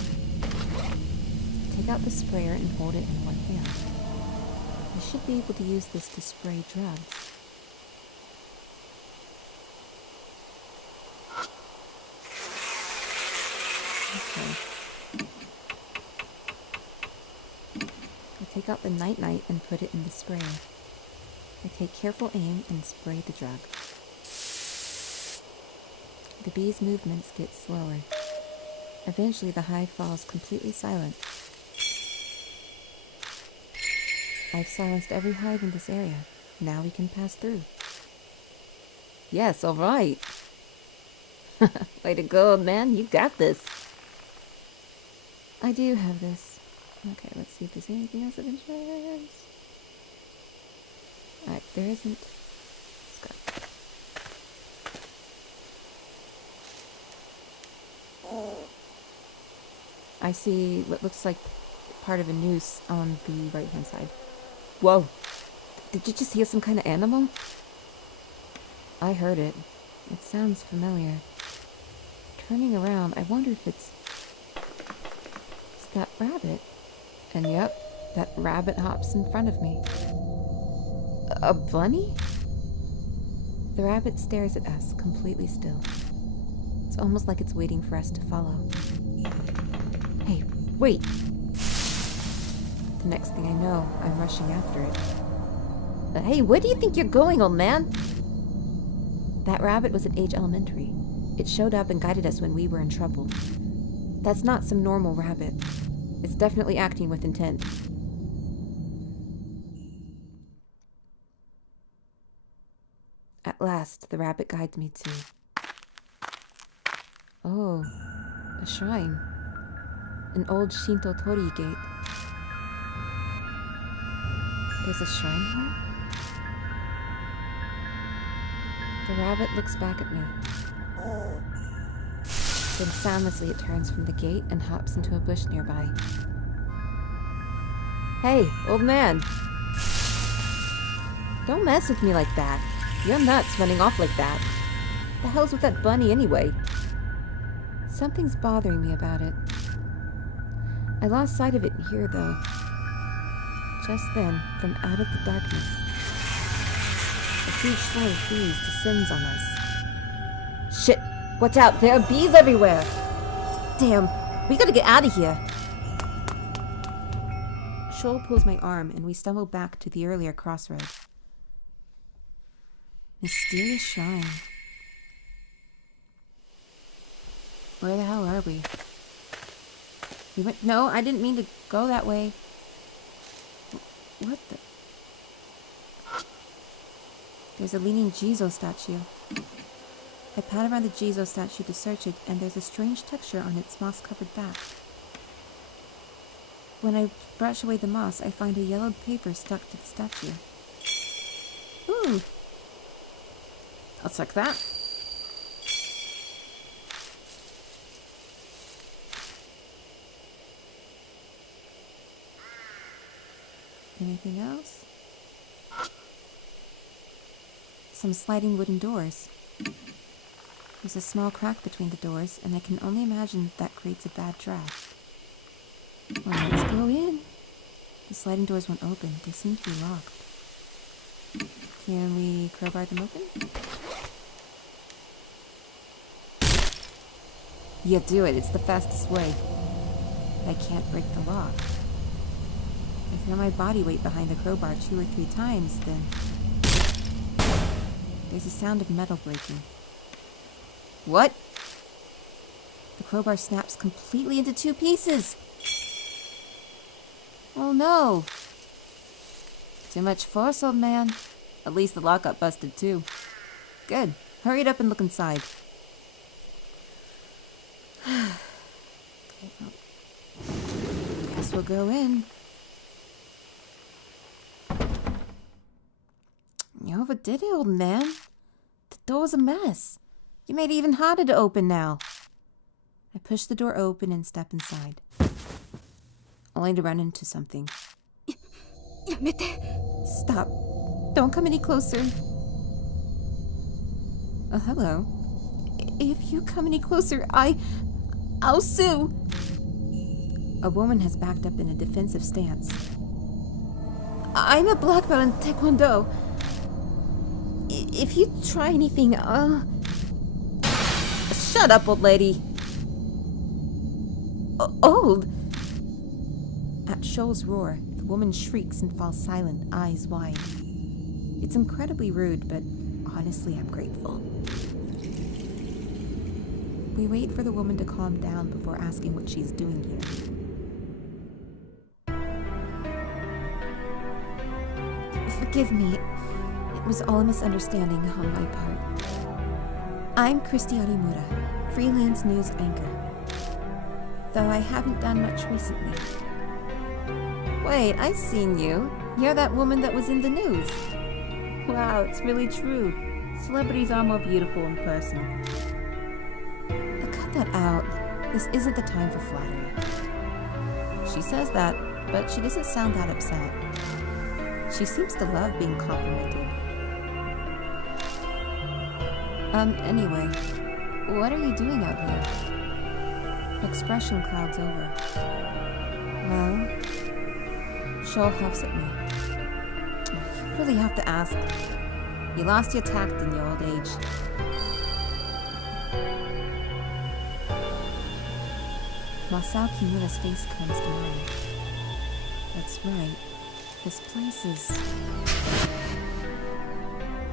Take out the sprayer and hold it in one hand. I should be able to use this to spray drugs. Okay. I take out the night-night and put it in the sprayer. I take careful aim and spray the drug. The bee's movements get slower. Eventually, the hive falls completely silent. I've silenced every hive in this area. Now we can pass through. Yes, all right. Way to go, man. You got this. I do have this. Okay, let's see if there's anything else of interest. Alright, there isn't. Let's go. I see what looks like part of a noose on the right-hand side. Whoa! Did you just hear some kind of animal? I heard it. It sounds familiar. Turning around, I wonder if it's that rabbit. And yep, that rabbit hops in front of me. A bunny? The rabbit stares at us, completely still. It's almost like it's waiting for us to follow. Hey, wait! The next thing I know, I'm rushing after it. Hey, where do you think you're going, old man? That rabbit was at Age Elementary. It showed up and guided us when we were in trouble. That's not some normal rabbit. It's definitely acting with intent. At last, the rabbit guides me to... Oh, a shrine. An old Shinto torii gate. There's a shrine here? The rabbit looks back at me. Then soundlessly it turns from the gate and hops into a bush nearby. Hey, old man! Don't mess with me like that. You're nuts running off like that. The hell's with that bunny anyway? Something's bothering me about it. I lost sight of it here, though. Just then, from out of the darkness, a huge swarm of bees descends on us. Shit! Watch out, there are bees everywhere! Damn, we gotta get out of here! Shoal pulls my arm and we stumble back to the earlier crossroad. Mysterious shrine. Where the hell are we? We went. No, I didn't mean to go that way. What the? There's a leaning Jizo statue. I pat around the Jizo statue to search it, and there's a strange texture on its moss-covered back. When I brush away the moss, I find a yellowed paper stuck to the statue. Ooh. I'll suck that. Anything else? Some sliding wooden doors. There's a small crack between the doors, and I can only imagine that creates a bad draft. Well, let's go in. The sliding doors won't open. They seem to be locked. Can we crowbar them open? Yeah, do it. It's the fastest way. I can't break the lock. I throw my body weight behind the crowbar 2 or 3 times, then there's a sound of metal breaking. What? The crowbar snaps completely into 2 pieces! Oh no! Too much force, old man. At least the lock got busted too. Good. Hurry it up and look inside. Okay, well, guess we'll go in. You overdid it, old man. The door's a mess. You made it even harder to open now. I push the door open and step inside. Only to run into something. Stop. Don't come any closer. Oh, hello. If you come any closer, I'll sue. A woman has backed up in a defensive stance. I'm a black belt in Taekwondo. If you try anything, Shut up, old lady. Old? At Shoal's roar, the woman shrieks and falls silent, eyes wide. It's incredibly rude, but honestly, I'm grateful. We wait for the woman to calm down before asking what she's doing here. Forgive me. It was all a misunderstanding on my part. I'm Christy Arimura, freelance news anchor. Though I haven't done much recently. Wait, I've seen you. You're that woman that was in the news. Wow, it's really true. Celebrities are more beautiful in person. Cut that out. This isn't the time for flattery. She says that, but she doesn't sound that upset. She seems to love being complimented. Anyway, what are you doing out here? Expression clouds over. Well, Shoal huffs at me. You really have to ask. You lost your tact in your old age. Masao Kimura's face comes to mind. That's right. This place is...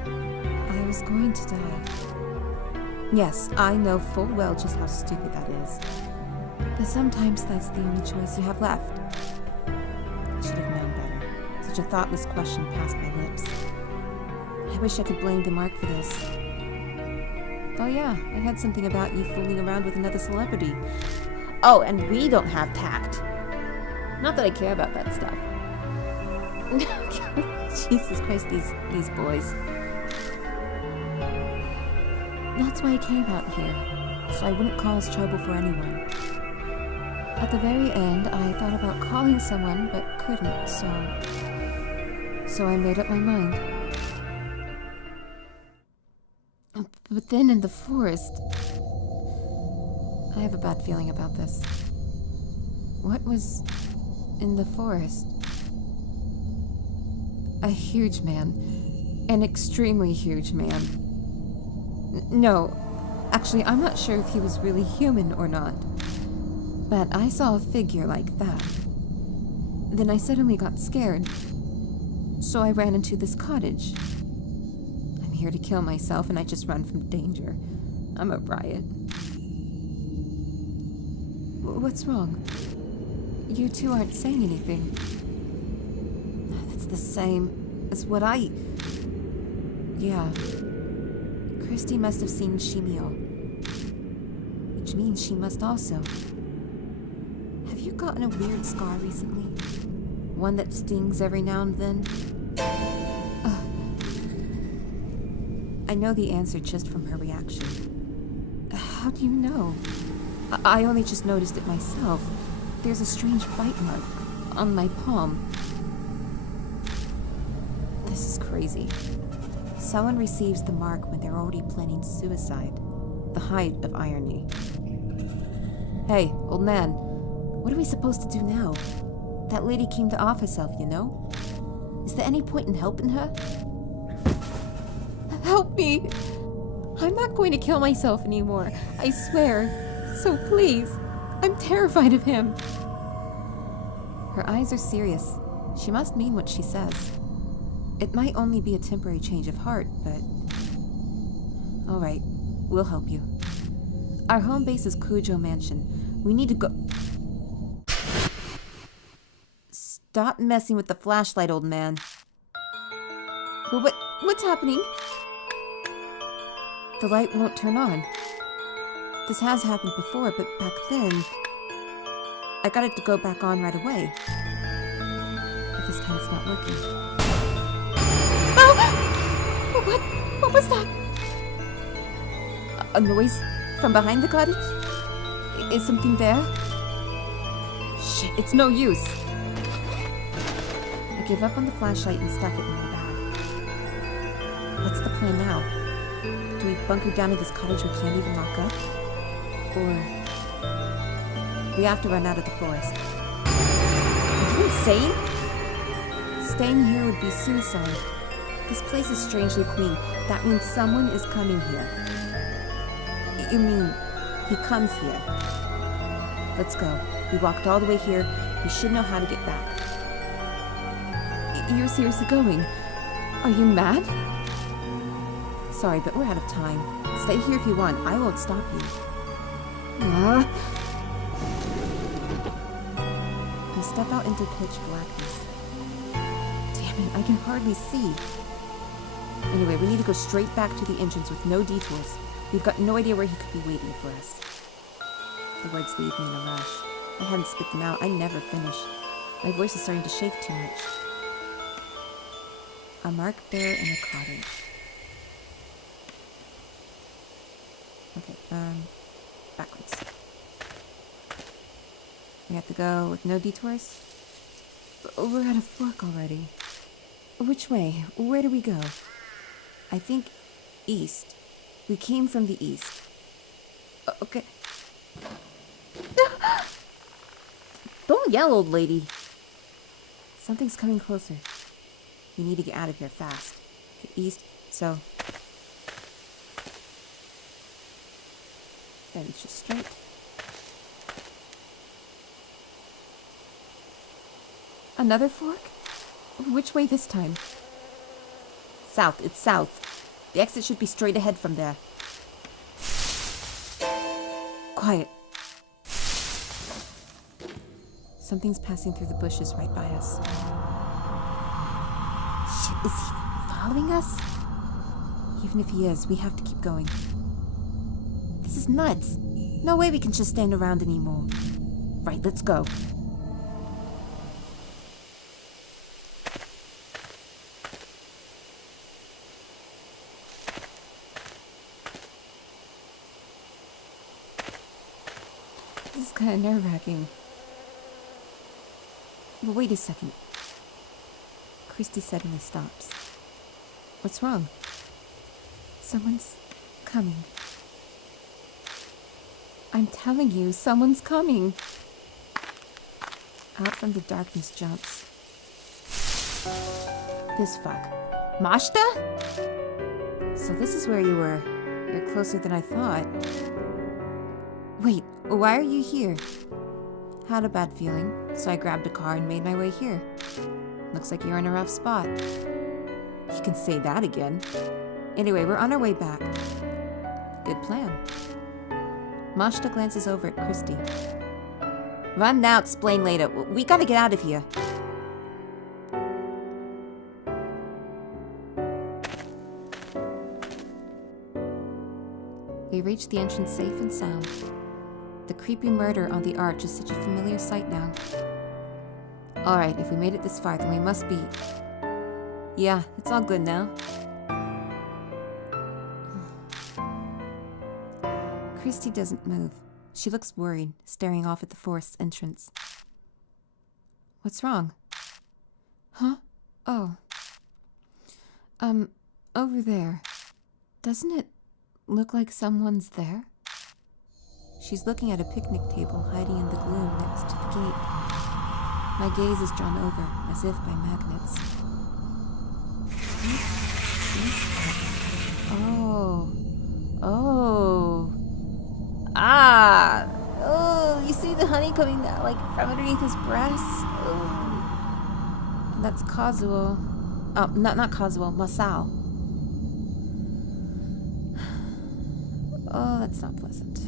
I was going to die. Yes, I know full well just how stupid that is. But sometimes that's the only choice you have left. I should have known better. Such a thoughtless question passed my lips. I wish I could blame the mark for this. Oh yeah, I heard something about you fooling around with another celebrity. Oh, and we don't have tact. Not that I care about that stuff. Jesus Christ, these boys. That's why I came out here, so I wouldn't cause trouble for anyone. At the very end, I thought about calling someone, but couldn't, so I made up my mind. But then in the forest... I have a bad feeling about this. What was in the forest? A huge man. An extremely huge man. No, Actually, I'm not sure if he was really human or not. But I saw a figure like that. Then I suddenly got scared. So I ran into this cottage. I'm here to kill myself and I just run from danger. I'm a riot. What's wrong? You two aren't saying anything. That's the same as what I... Yeah. Christy must have seen Shimi-O. Which means she must also. Have you gotten a weird scar recently? One that stings every now and then? I know the answer just from her reaction. How do you know? I only just noticed it myself. There's a strange bite mark on my palm. This is crazy. Someone receives the mark when they're already planning suicide. The height of irony. Hey, old man. What are we supposed to do now? That lady came to off herself, you know? Is there any point in helping her? Help me! I'm not going to kill myself anymore. I swear. So please. I'm terrified of him. Her eyes are serious. She must mean what she says. It might only be a temporary change of heart, but... Alright, we'll help you. Our home base is Kujou Mansion. We need to go... Stop messing with the flashlight, old man. Well, what's happening? The light won't turn on. This has happened before, but back then... I got it to go back on right away. But this time it's not working. Oh! What was that? A noise from behind the cottage? Is something there? Shit, it's no use. I give up on the flashlight and stuff it in my bag. What's the plan now? Do we bunker down in this cottage we can't even lock up? Or... we have to run out of the forest. Are you insane? Staying here would be suicide. This place is strangely clean. That means someone is coming here. You mean, he comes here. Let's go. We walked all the way here. We should know how to get back. You're seriously going? Are you mad? Sorry, but we're out of time. Stay here if you want. I won't stop you. We step out into pitch blackness. Damn it, I can hardly see. Anyway, we need to go straight back to the entrance with no detours. We've got no idea where he could be waiting for us. The words leave me in a rush. I hadn't spit them out. I never finish. My voice is starting to shake too much. A marked bear in a cottage. Okay, backwards. We have to go with no detours? We're at a fork already. Which way? Where do we go? I think east. We came from the east. Okay. Don't yell, old lady. Something's coming closer. We need to get out of here fast. Okay, east, so... Then it's just straight. Another fork? Which way this time? South, it's south. The exit should be straight ahead from there. Quiet. Something's passing through the bushes right by us. Shit, is he following us? Even if he is, we have to keep going. This is nuts. No way we can just stand around anymore. Right, let's go. This is kind of nerve-wracking. But wait a second. Christy suddenly stops. What's wrong? Someone's coming. I'm telling you, someone's coming. Out from the darkness jumps. This fuck. Mashta? So this is where you were. You're closer than I thought. Wait, why are you here? Had a bad feeling, so I grabbed a car and made my way here. Looks like you're in a rough spot. You can say that again. Anyway, we're on our way back. Good plan. Mashta glances over at Christy. Run now, explain later. We gotta get out of here. We reach the entrance safe and sound. The creepy murder on the arch is such a familiar sight now. Alright, if we made it this far, then we must be... Yeah, it's all good now. Christy doesn't move. She looks worried, staring off at the forest's entrance. What's wrong? Huh? Oh. Over there. Doesn't it look like someone's there? She's looking at a picnic table hiding in the gloom next to the gate. My gaze is drawn over, as if by magnets. Oh. Oh. Ah! Oh, you see the honey coming down, like, from underneath his breast? Oh. That's Kazuo. Oh, not Kazuo, Masao. Oh, that's not pleasant.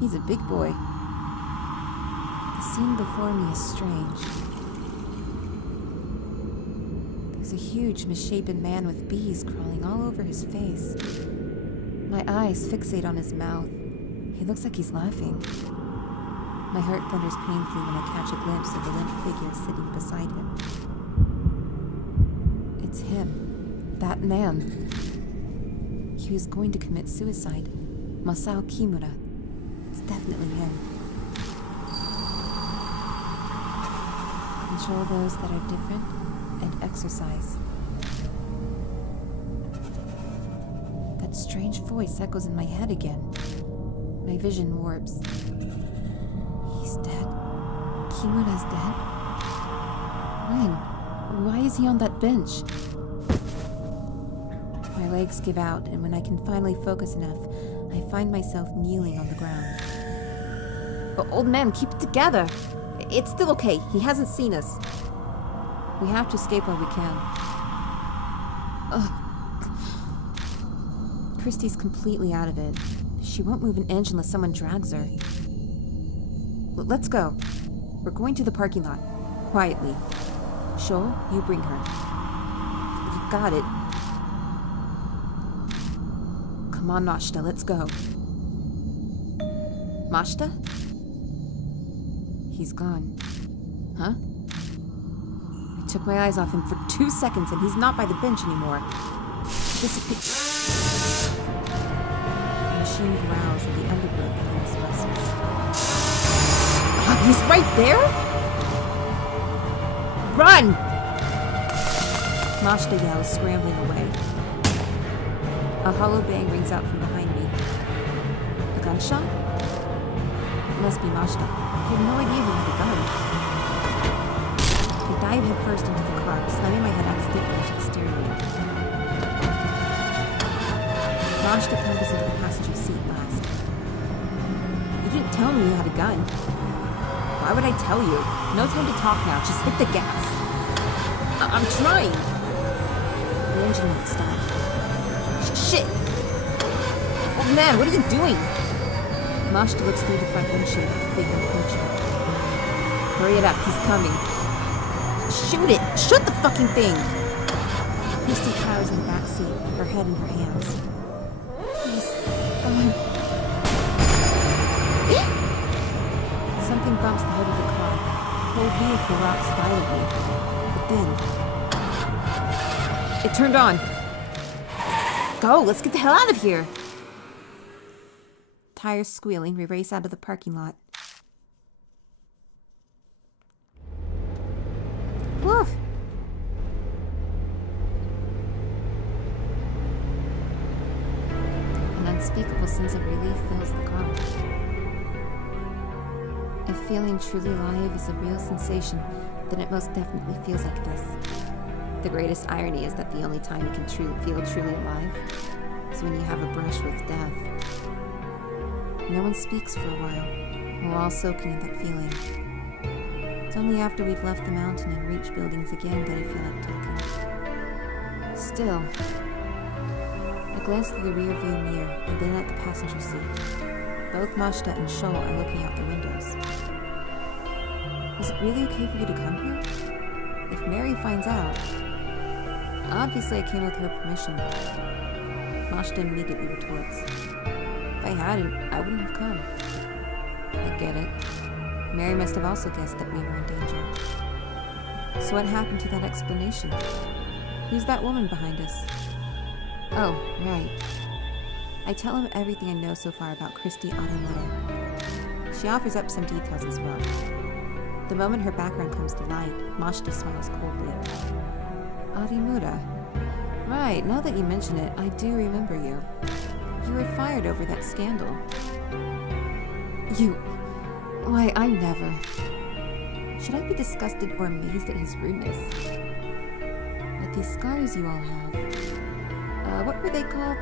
He's a big boy. The scene before me is strange. There's a huge, misshapen man with bees crawling all over his face. My eyes fixate on his mouth. He looks like he's laughing. My heart thunders painfully when I catch a glimpse of the limp figure sitting beside him. It's him. That man. He was going to commit suicide. Masao Kimura. It's definitely him. Control those that are different and exercise. That strange voice echoes in my head again. My vision warps. He's dead. Kimura's dead? When? Why is he on that bench? My legs give out, and when I can finally focus enough, I find myself kneeling on the ground. But old man, keep it together! It's still okay. He hasn't seen us. We have to escape while we can. Ugh. Christy's completely out of it. She won't move an inch unless someone drags her. Let's go. We're going to the parking lot. Quietly. Sho, you bring her. You got it. Come on, Mashta, let's go. Mashta? He's gone. Huh? I took my eyes off him for 2 seconds and he's not by the bench anymore. Disappeared. The machine growls at the undergrowth of his vessels. He's right there? Run! Mashta yells, scrambling away. A hollow bang rings out from behind me. A gunshot? It must be Mashta. I had no idea he had a gun. I dive headfirst into the car, slamming my head out stiffly into the steering wheel. Mashta plunges into the passenger seat last. You didn't tell me you had a gun. Why would I tell you? No time to talk now, just hit the gas. I'm trying! The engine won't start. Shit! Oh man, what are you doing? Mashta looks through the front windshield, figure approaching. Hurry it up, he's coming. Shoot it! Shoot the fucking thing! Christy cowers in the back seat, her head in her hands. Please, come on. Something bumps the hood of the car. The whole vehicle rocks violently. But then... it turned on. Go, let's get the hell out of here! Tires squealing, we race out of the parking lot. Woof! An unspeakable sense of relief fills the car. If feeling truly alive is a real sensation, then it most definitely feels like this. The greatest irony is that the only time you can feel truly alive is when you have a brush with death. No one speaks for a while. We're all soaking in that feeling. It's only after we've left the mountain and reached buildings again that I feel like talking. Still, I glance through the rear view mirror and then at the passenger seat. Both Mashita and Sho are looking out the windows. Is it really okay for you to come here? If Mary finds out... Obviously I came with her permission. Mashita immediately retorts. If I hadn't, I wouldn't have come. I get it. Mary must have also guessed that we were in danger. So what happened to that explanation? Who's that woman behind us? Oh, right. I tell him everything I know so far about Christy Arimoto. She offers up some details as well. The moment her background comes to light, Mashita smiles coldly. Arimura. Right, now that you mention it, I do remember you. You were fired over that scandal. You... Why, I never... Should I be disgusted or amazed at his rudeness? But these scars you all have... what were they called?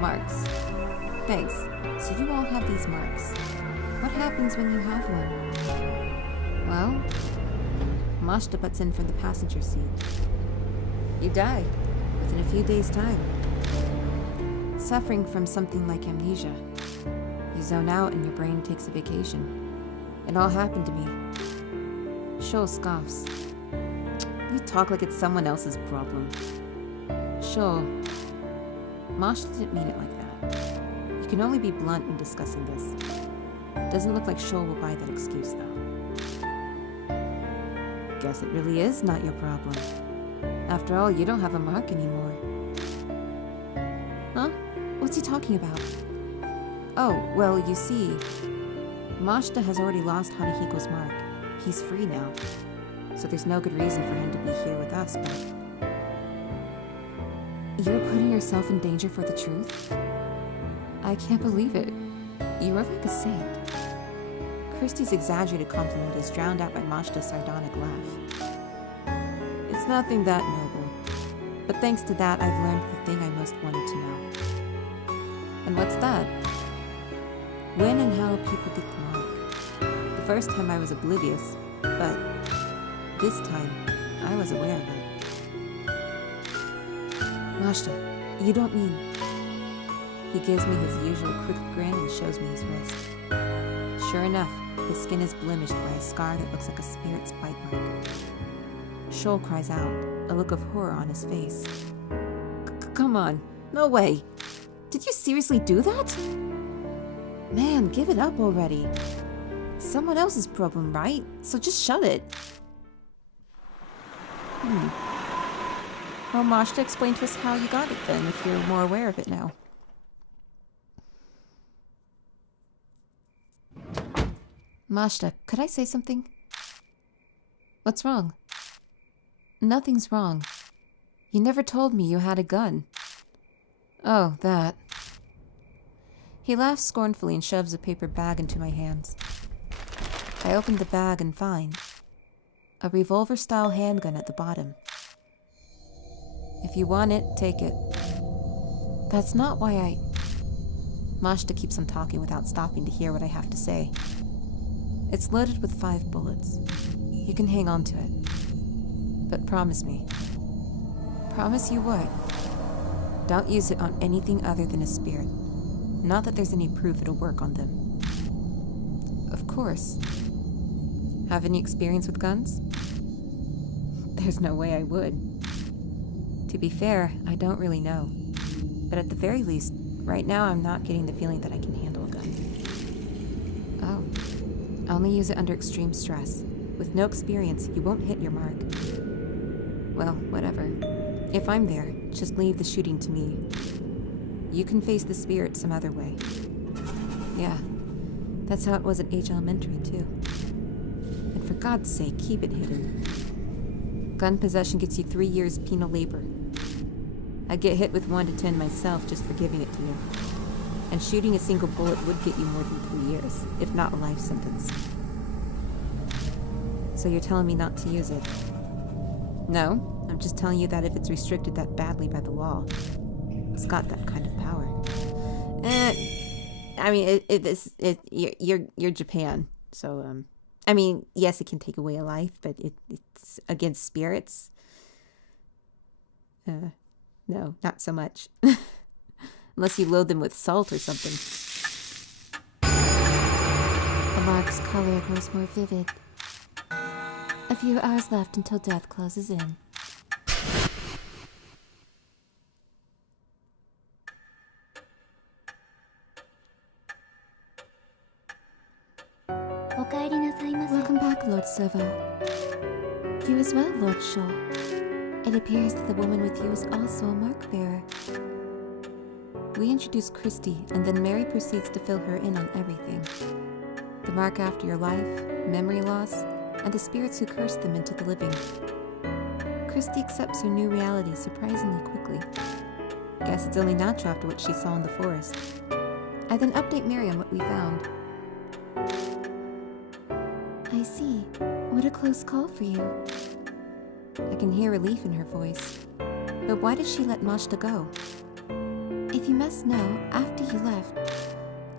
Marks. Thanks. So you all have these marks. What happens when you have one? Well... Mashita butts in from the passenger seat. You die, within a few days' time. Suffering from something like amnesia. You zone out and your brain takes a vacation. It all happened to me. Sho scoffs. You talk like it's someone else's problem. Sho. Mashita didn't mean it like that. You can only be blunt in discussing this. Doesn't look like Sho will buy that excuse, though. Guess it really is not your problem. After all, you don't have a mark anymore. Huh? What's he talking about? Oh, well, you see, Mashita has already lost Hanahiko's mark. He's free now. So there's no good reason for him to be here with us, but... You're putting yourself in danger for the truth? I can't believe it. You are like a saint. Christie's exaggerated compliment is drowned out by Mashita's sardonic laugh. It's nothing that noble. But thanks to that, I've learned the thing I most wanted to know. And what's that? When and how people get the mark. The first time I was oblivious, but this time, I was aware of it. Mashita, you don't mean... He gives me his usual crooked grin and shows me his wrist. Sure enough, his skin is blemished by a scar that looks like a spirit's bite mark. Sho cries out, a look of horror on his face. Come on, no way! Did you seriously do that? Man, give it up already. It's someone else's problem, right? So just shut it. Well, Mashita, explain to us how you got it then, if you're more aware of it now. Mashita, could I say something? What's wrong? Nothing's wrong. You never told me you had a gun. Oh, that. He laughs scornfully and shoves a paper bag into my hands. I open the bag and find a revolver-style handgun at the bottom. If you want it, take it. That's not why I... Mashita keeps on talking without stopping to hear what I have to say. It's loaded with 5 bullets. You can hang on to it. But promise me. Promise you what? Don't use it on anything other than a spirit. Not that there's any proof it'll work on them. Of course. Have any experience with guns? There's no way I would. To be fair, I don't really know. But at the very least, right now I'm not getting the feeling that I can handle a gun. Oh. I only use it under extreme stress. With no experience, you won't hit your mark. Well, whatever. If I'm there, just leave the shooting to me. You can face the spirit some other way. Yeah, that's how it was at H Elementary, too. And for God's sake, keep it hidden. Gun possession gets you 3 years penal labor. I'd get hit with 1 to 10 myself just for giving it to you. And shooting a single bullet would get you more than 3 years, if not a life sentence. So you're telling me not to use it? No, I'm just telling you that if it's restricted that badly by the law, it's got that kind of power. I mean, you're Japan, so I mean, yes, it can take away a life, but it's against spirits. No, not so much. Unless you load them with salt or something. The mark's color grows more vivid. A few hours left until death closes in. Welcome back, Lord Servo. You as well, Lord Shaw. It appears that the woman with you is also a mark bearer. We introduce Christy, and then Mary proceeds to fill her in on everything. The mark after your life, memory loss, and the spirits who cursed them into the living. Christy accepts her new reality surprisingly quickly. Guess it's only natural after what she saw in the forest. I then update Mary on what we found. I see. What a close call for you. I can hear relief in her voice. But why did she let Majda go? If you must know, after you left,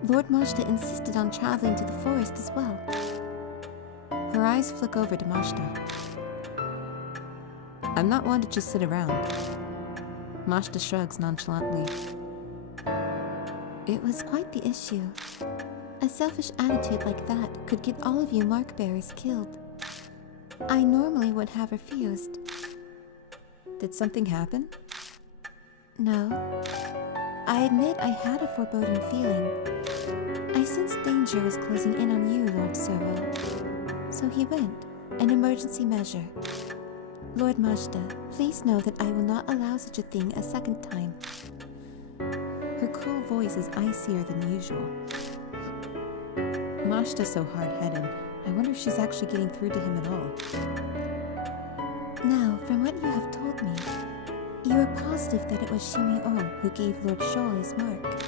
Lord Majda insisted on traveling to the forest as well. Her eyes flick over to Majda. I'm not one to just sit around. Majda shrugs nonchalantly. It was quite the issue. A selfish attitude like that could get all of you mark bearers killed. I normally would have refused. Did something happen? No. I admit I had a foreboding feeling. I sensed danger was closing in on you, Lord Servo. So he went, an emergency measure. Lord Majda, please know that I will not allow such a thing a second time. Her cool voice is icier than usual. Majda's so hard-headed. I wonder if she's actually getting through to him at all. Now, from what you have told me, you are positive that it was Shimi-O who gave Lord Shaw his mark.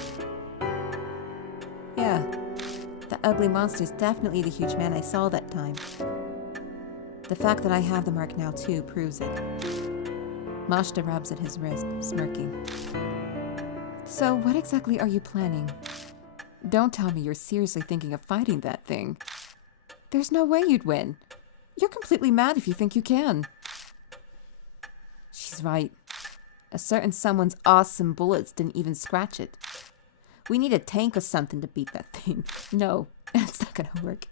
Yeah. The ugly monster's definitely the huge man I saw that time. The fact that I have the mark now too proves it. Majda rubs at his wrist, smirking. So what exactly are you planning? Don't tell me you're seriously thinking of fighting that thing. There's no way you'd win. You're completely mad if you think you can. She's right. A certain someone's awesome bullets didn't even scratch it. We need a tank or something to beat that thing. No, it's not gonna work.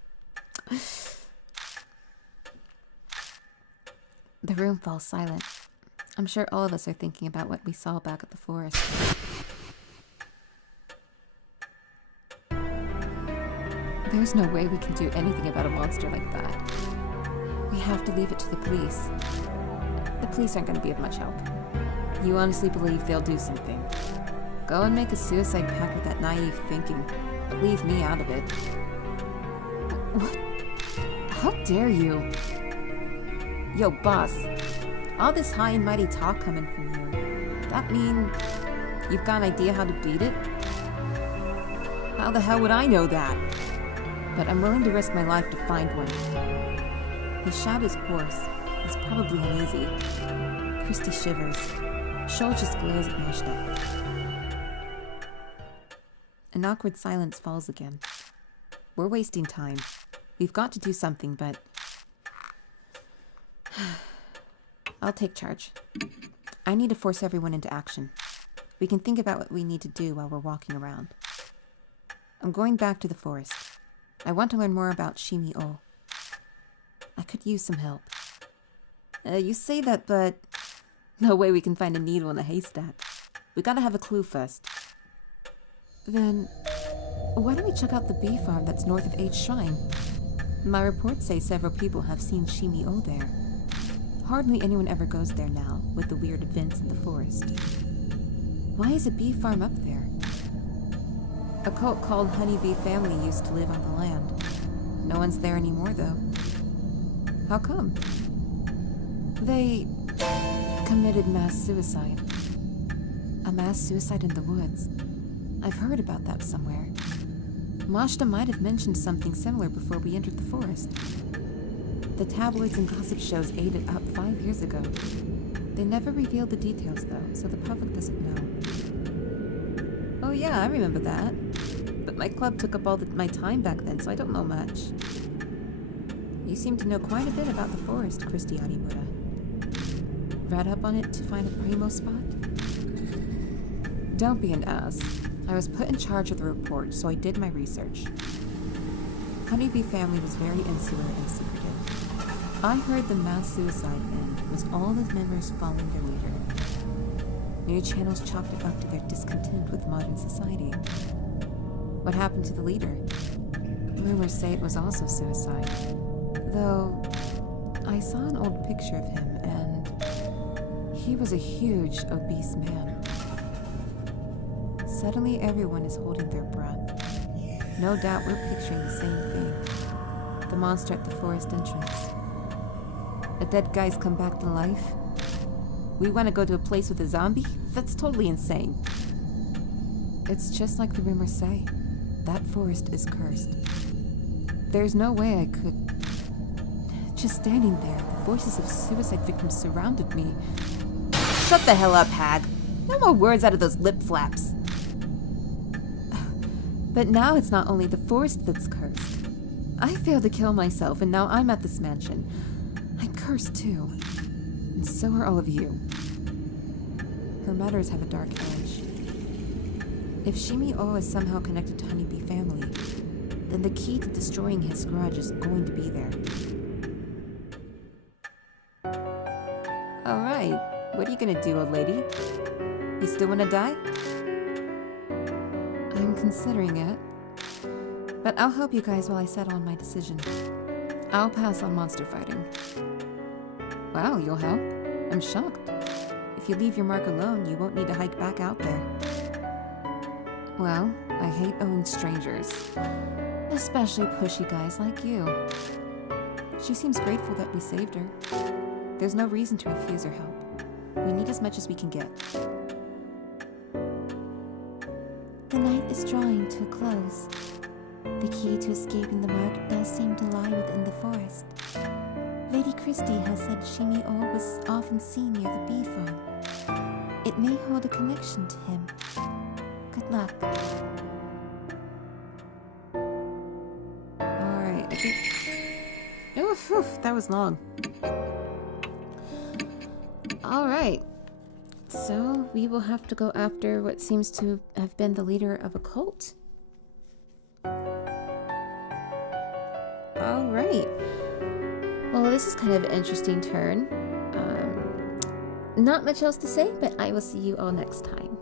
The room falls silent. I'm sure all of us are thinking about what we saw back at the forest. There's no way we can do anything about a monster like that. We have to leave it to the police. The police aren't going to be of much help. You honestly believe they'll do something? Go and make a suicide pact with that naive thinking. But leave me out of it. What? How dare you? Yo, boss. All this high and mighty talk coming from you. That mean you've got an idea how to beat it? How the hell would I know that? But I'm willing to risk my life to find one. His shout is hoarse. He's probably uneasy. Christy shivers. Shoal just glares at Majda. An awkward silence falls again. We're wasting time. We've got to do something, but... I'll take charge. I need to force everyone into action. We can think about what we need to do while we're walking around. I'm going back to the forest. I want to learn more about Shimi-O. I could use some help. You say that, but... No way we can find a needle in a haystack. We gotta have a clue first. Then... why don't we check out the bee farm that's north of H Shrine? My reports say several people have seen Shimi-O there. Hardly anyone ever goes there now, with the weird events in the forest. Why is a bee farm up there? A cult called Honeybee Family used to live on the land. No one's there anymore, though. How come? They committed mass suicide. A mass suicide in the woods. I've heard about that somewhere. Majda might have mentioned something similar before we entered the forest. The tabloids and gossip shows ate it up 5 years ago. They never revealed the details, though, so the public doesn't know. Oh yeah, I remember that. But my club took up all my time back then, so I don't know much. You seem to know quite a bit about the forest, Christy Arimura. Read up on it to find a primo spot? Don't be an ass. I was put in charge of the report, so I did my research. Honeybee family was very insular and secretive. I heard the mass suicide end was all the members following their leader. New channels chalked it up to their discontent with modern society. What happened to the leader? Rumors say it was also suicide. Though, I saw an old picture of him, and he was a huge, obese man. Suddenly, everyone is holding their breath. No doubt we're picturing the same thing. The monster at the forest entrance. A dead guy's come back to life. We want to go to a place with a zombie? That's totally insane. It's just like the rumors say. That forest is cursed. There's no way I could... Just standing there, the voices of suicide victims surrounded me. Shut the hell up, hag. No more words out of those lip flaps. But now it's not only the forest that's cursed. I failed to kill myself, and now I'm at this mansion. I'm cursed too. And so are all of you. Her matters have a dark edge. If Shimi-O is somehow connected to Honeybee family, then the key to destroying his grudge is going to be there. Alright, what are you gonna do, old lady? You still wanna die? I'm considering it. But I'll help you guys while I settle on my decision. I'll pass on monster fighting. Wow, you'll help? I'm shocked. If you leave your mark alone, you won't need to hike back out there. Well, I hate owing strangers. Especially pushy guys like you. She seems grateful that we saved her. There's no reason to refuse her help. We need as much as we can get. The night is drawing to a close. The key to escaping the mark does seem to lie within the forest. Lady Christie has said Shimi-O was often seen near the bee farm. It may hold a connection to him. Good luck. Alright, I think... Oh, phew, that was long. Alright. So, we will have to go after what seems to have been the leader of a cult. Alright. Well, this is kind of an interesting turn. Not much else to say, but I will see you all next time.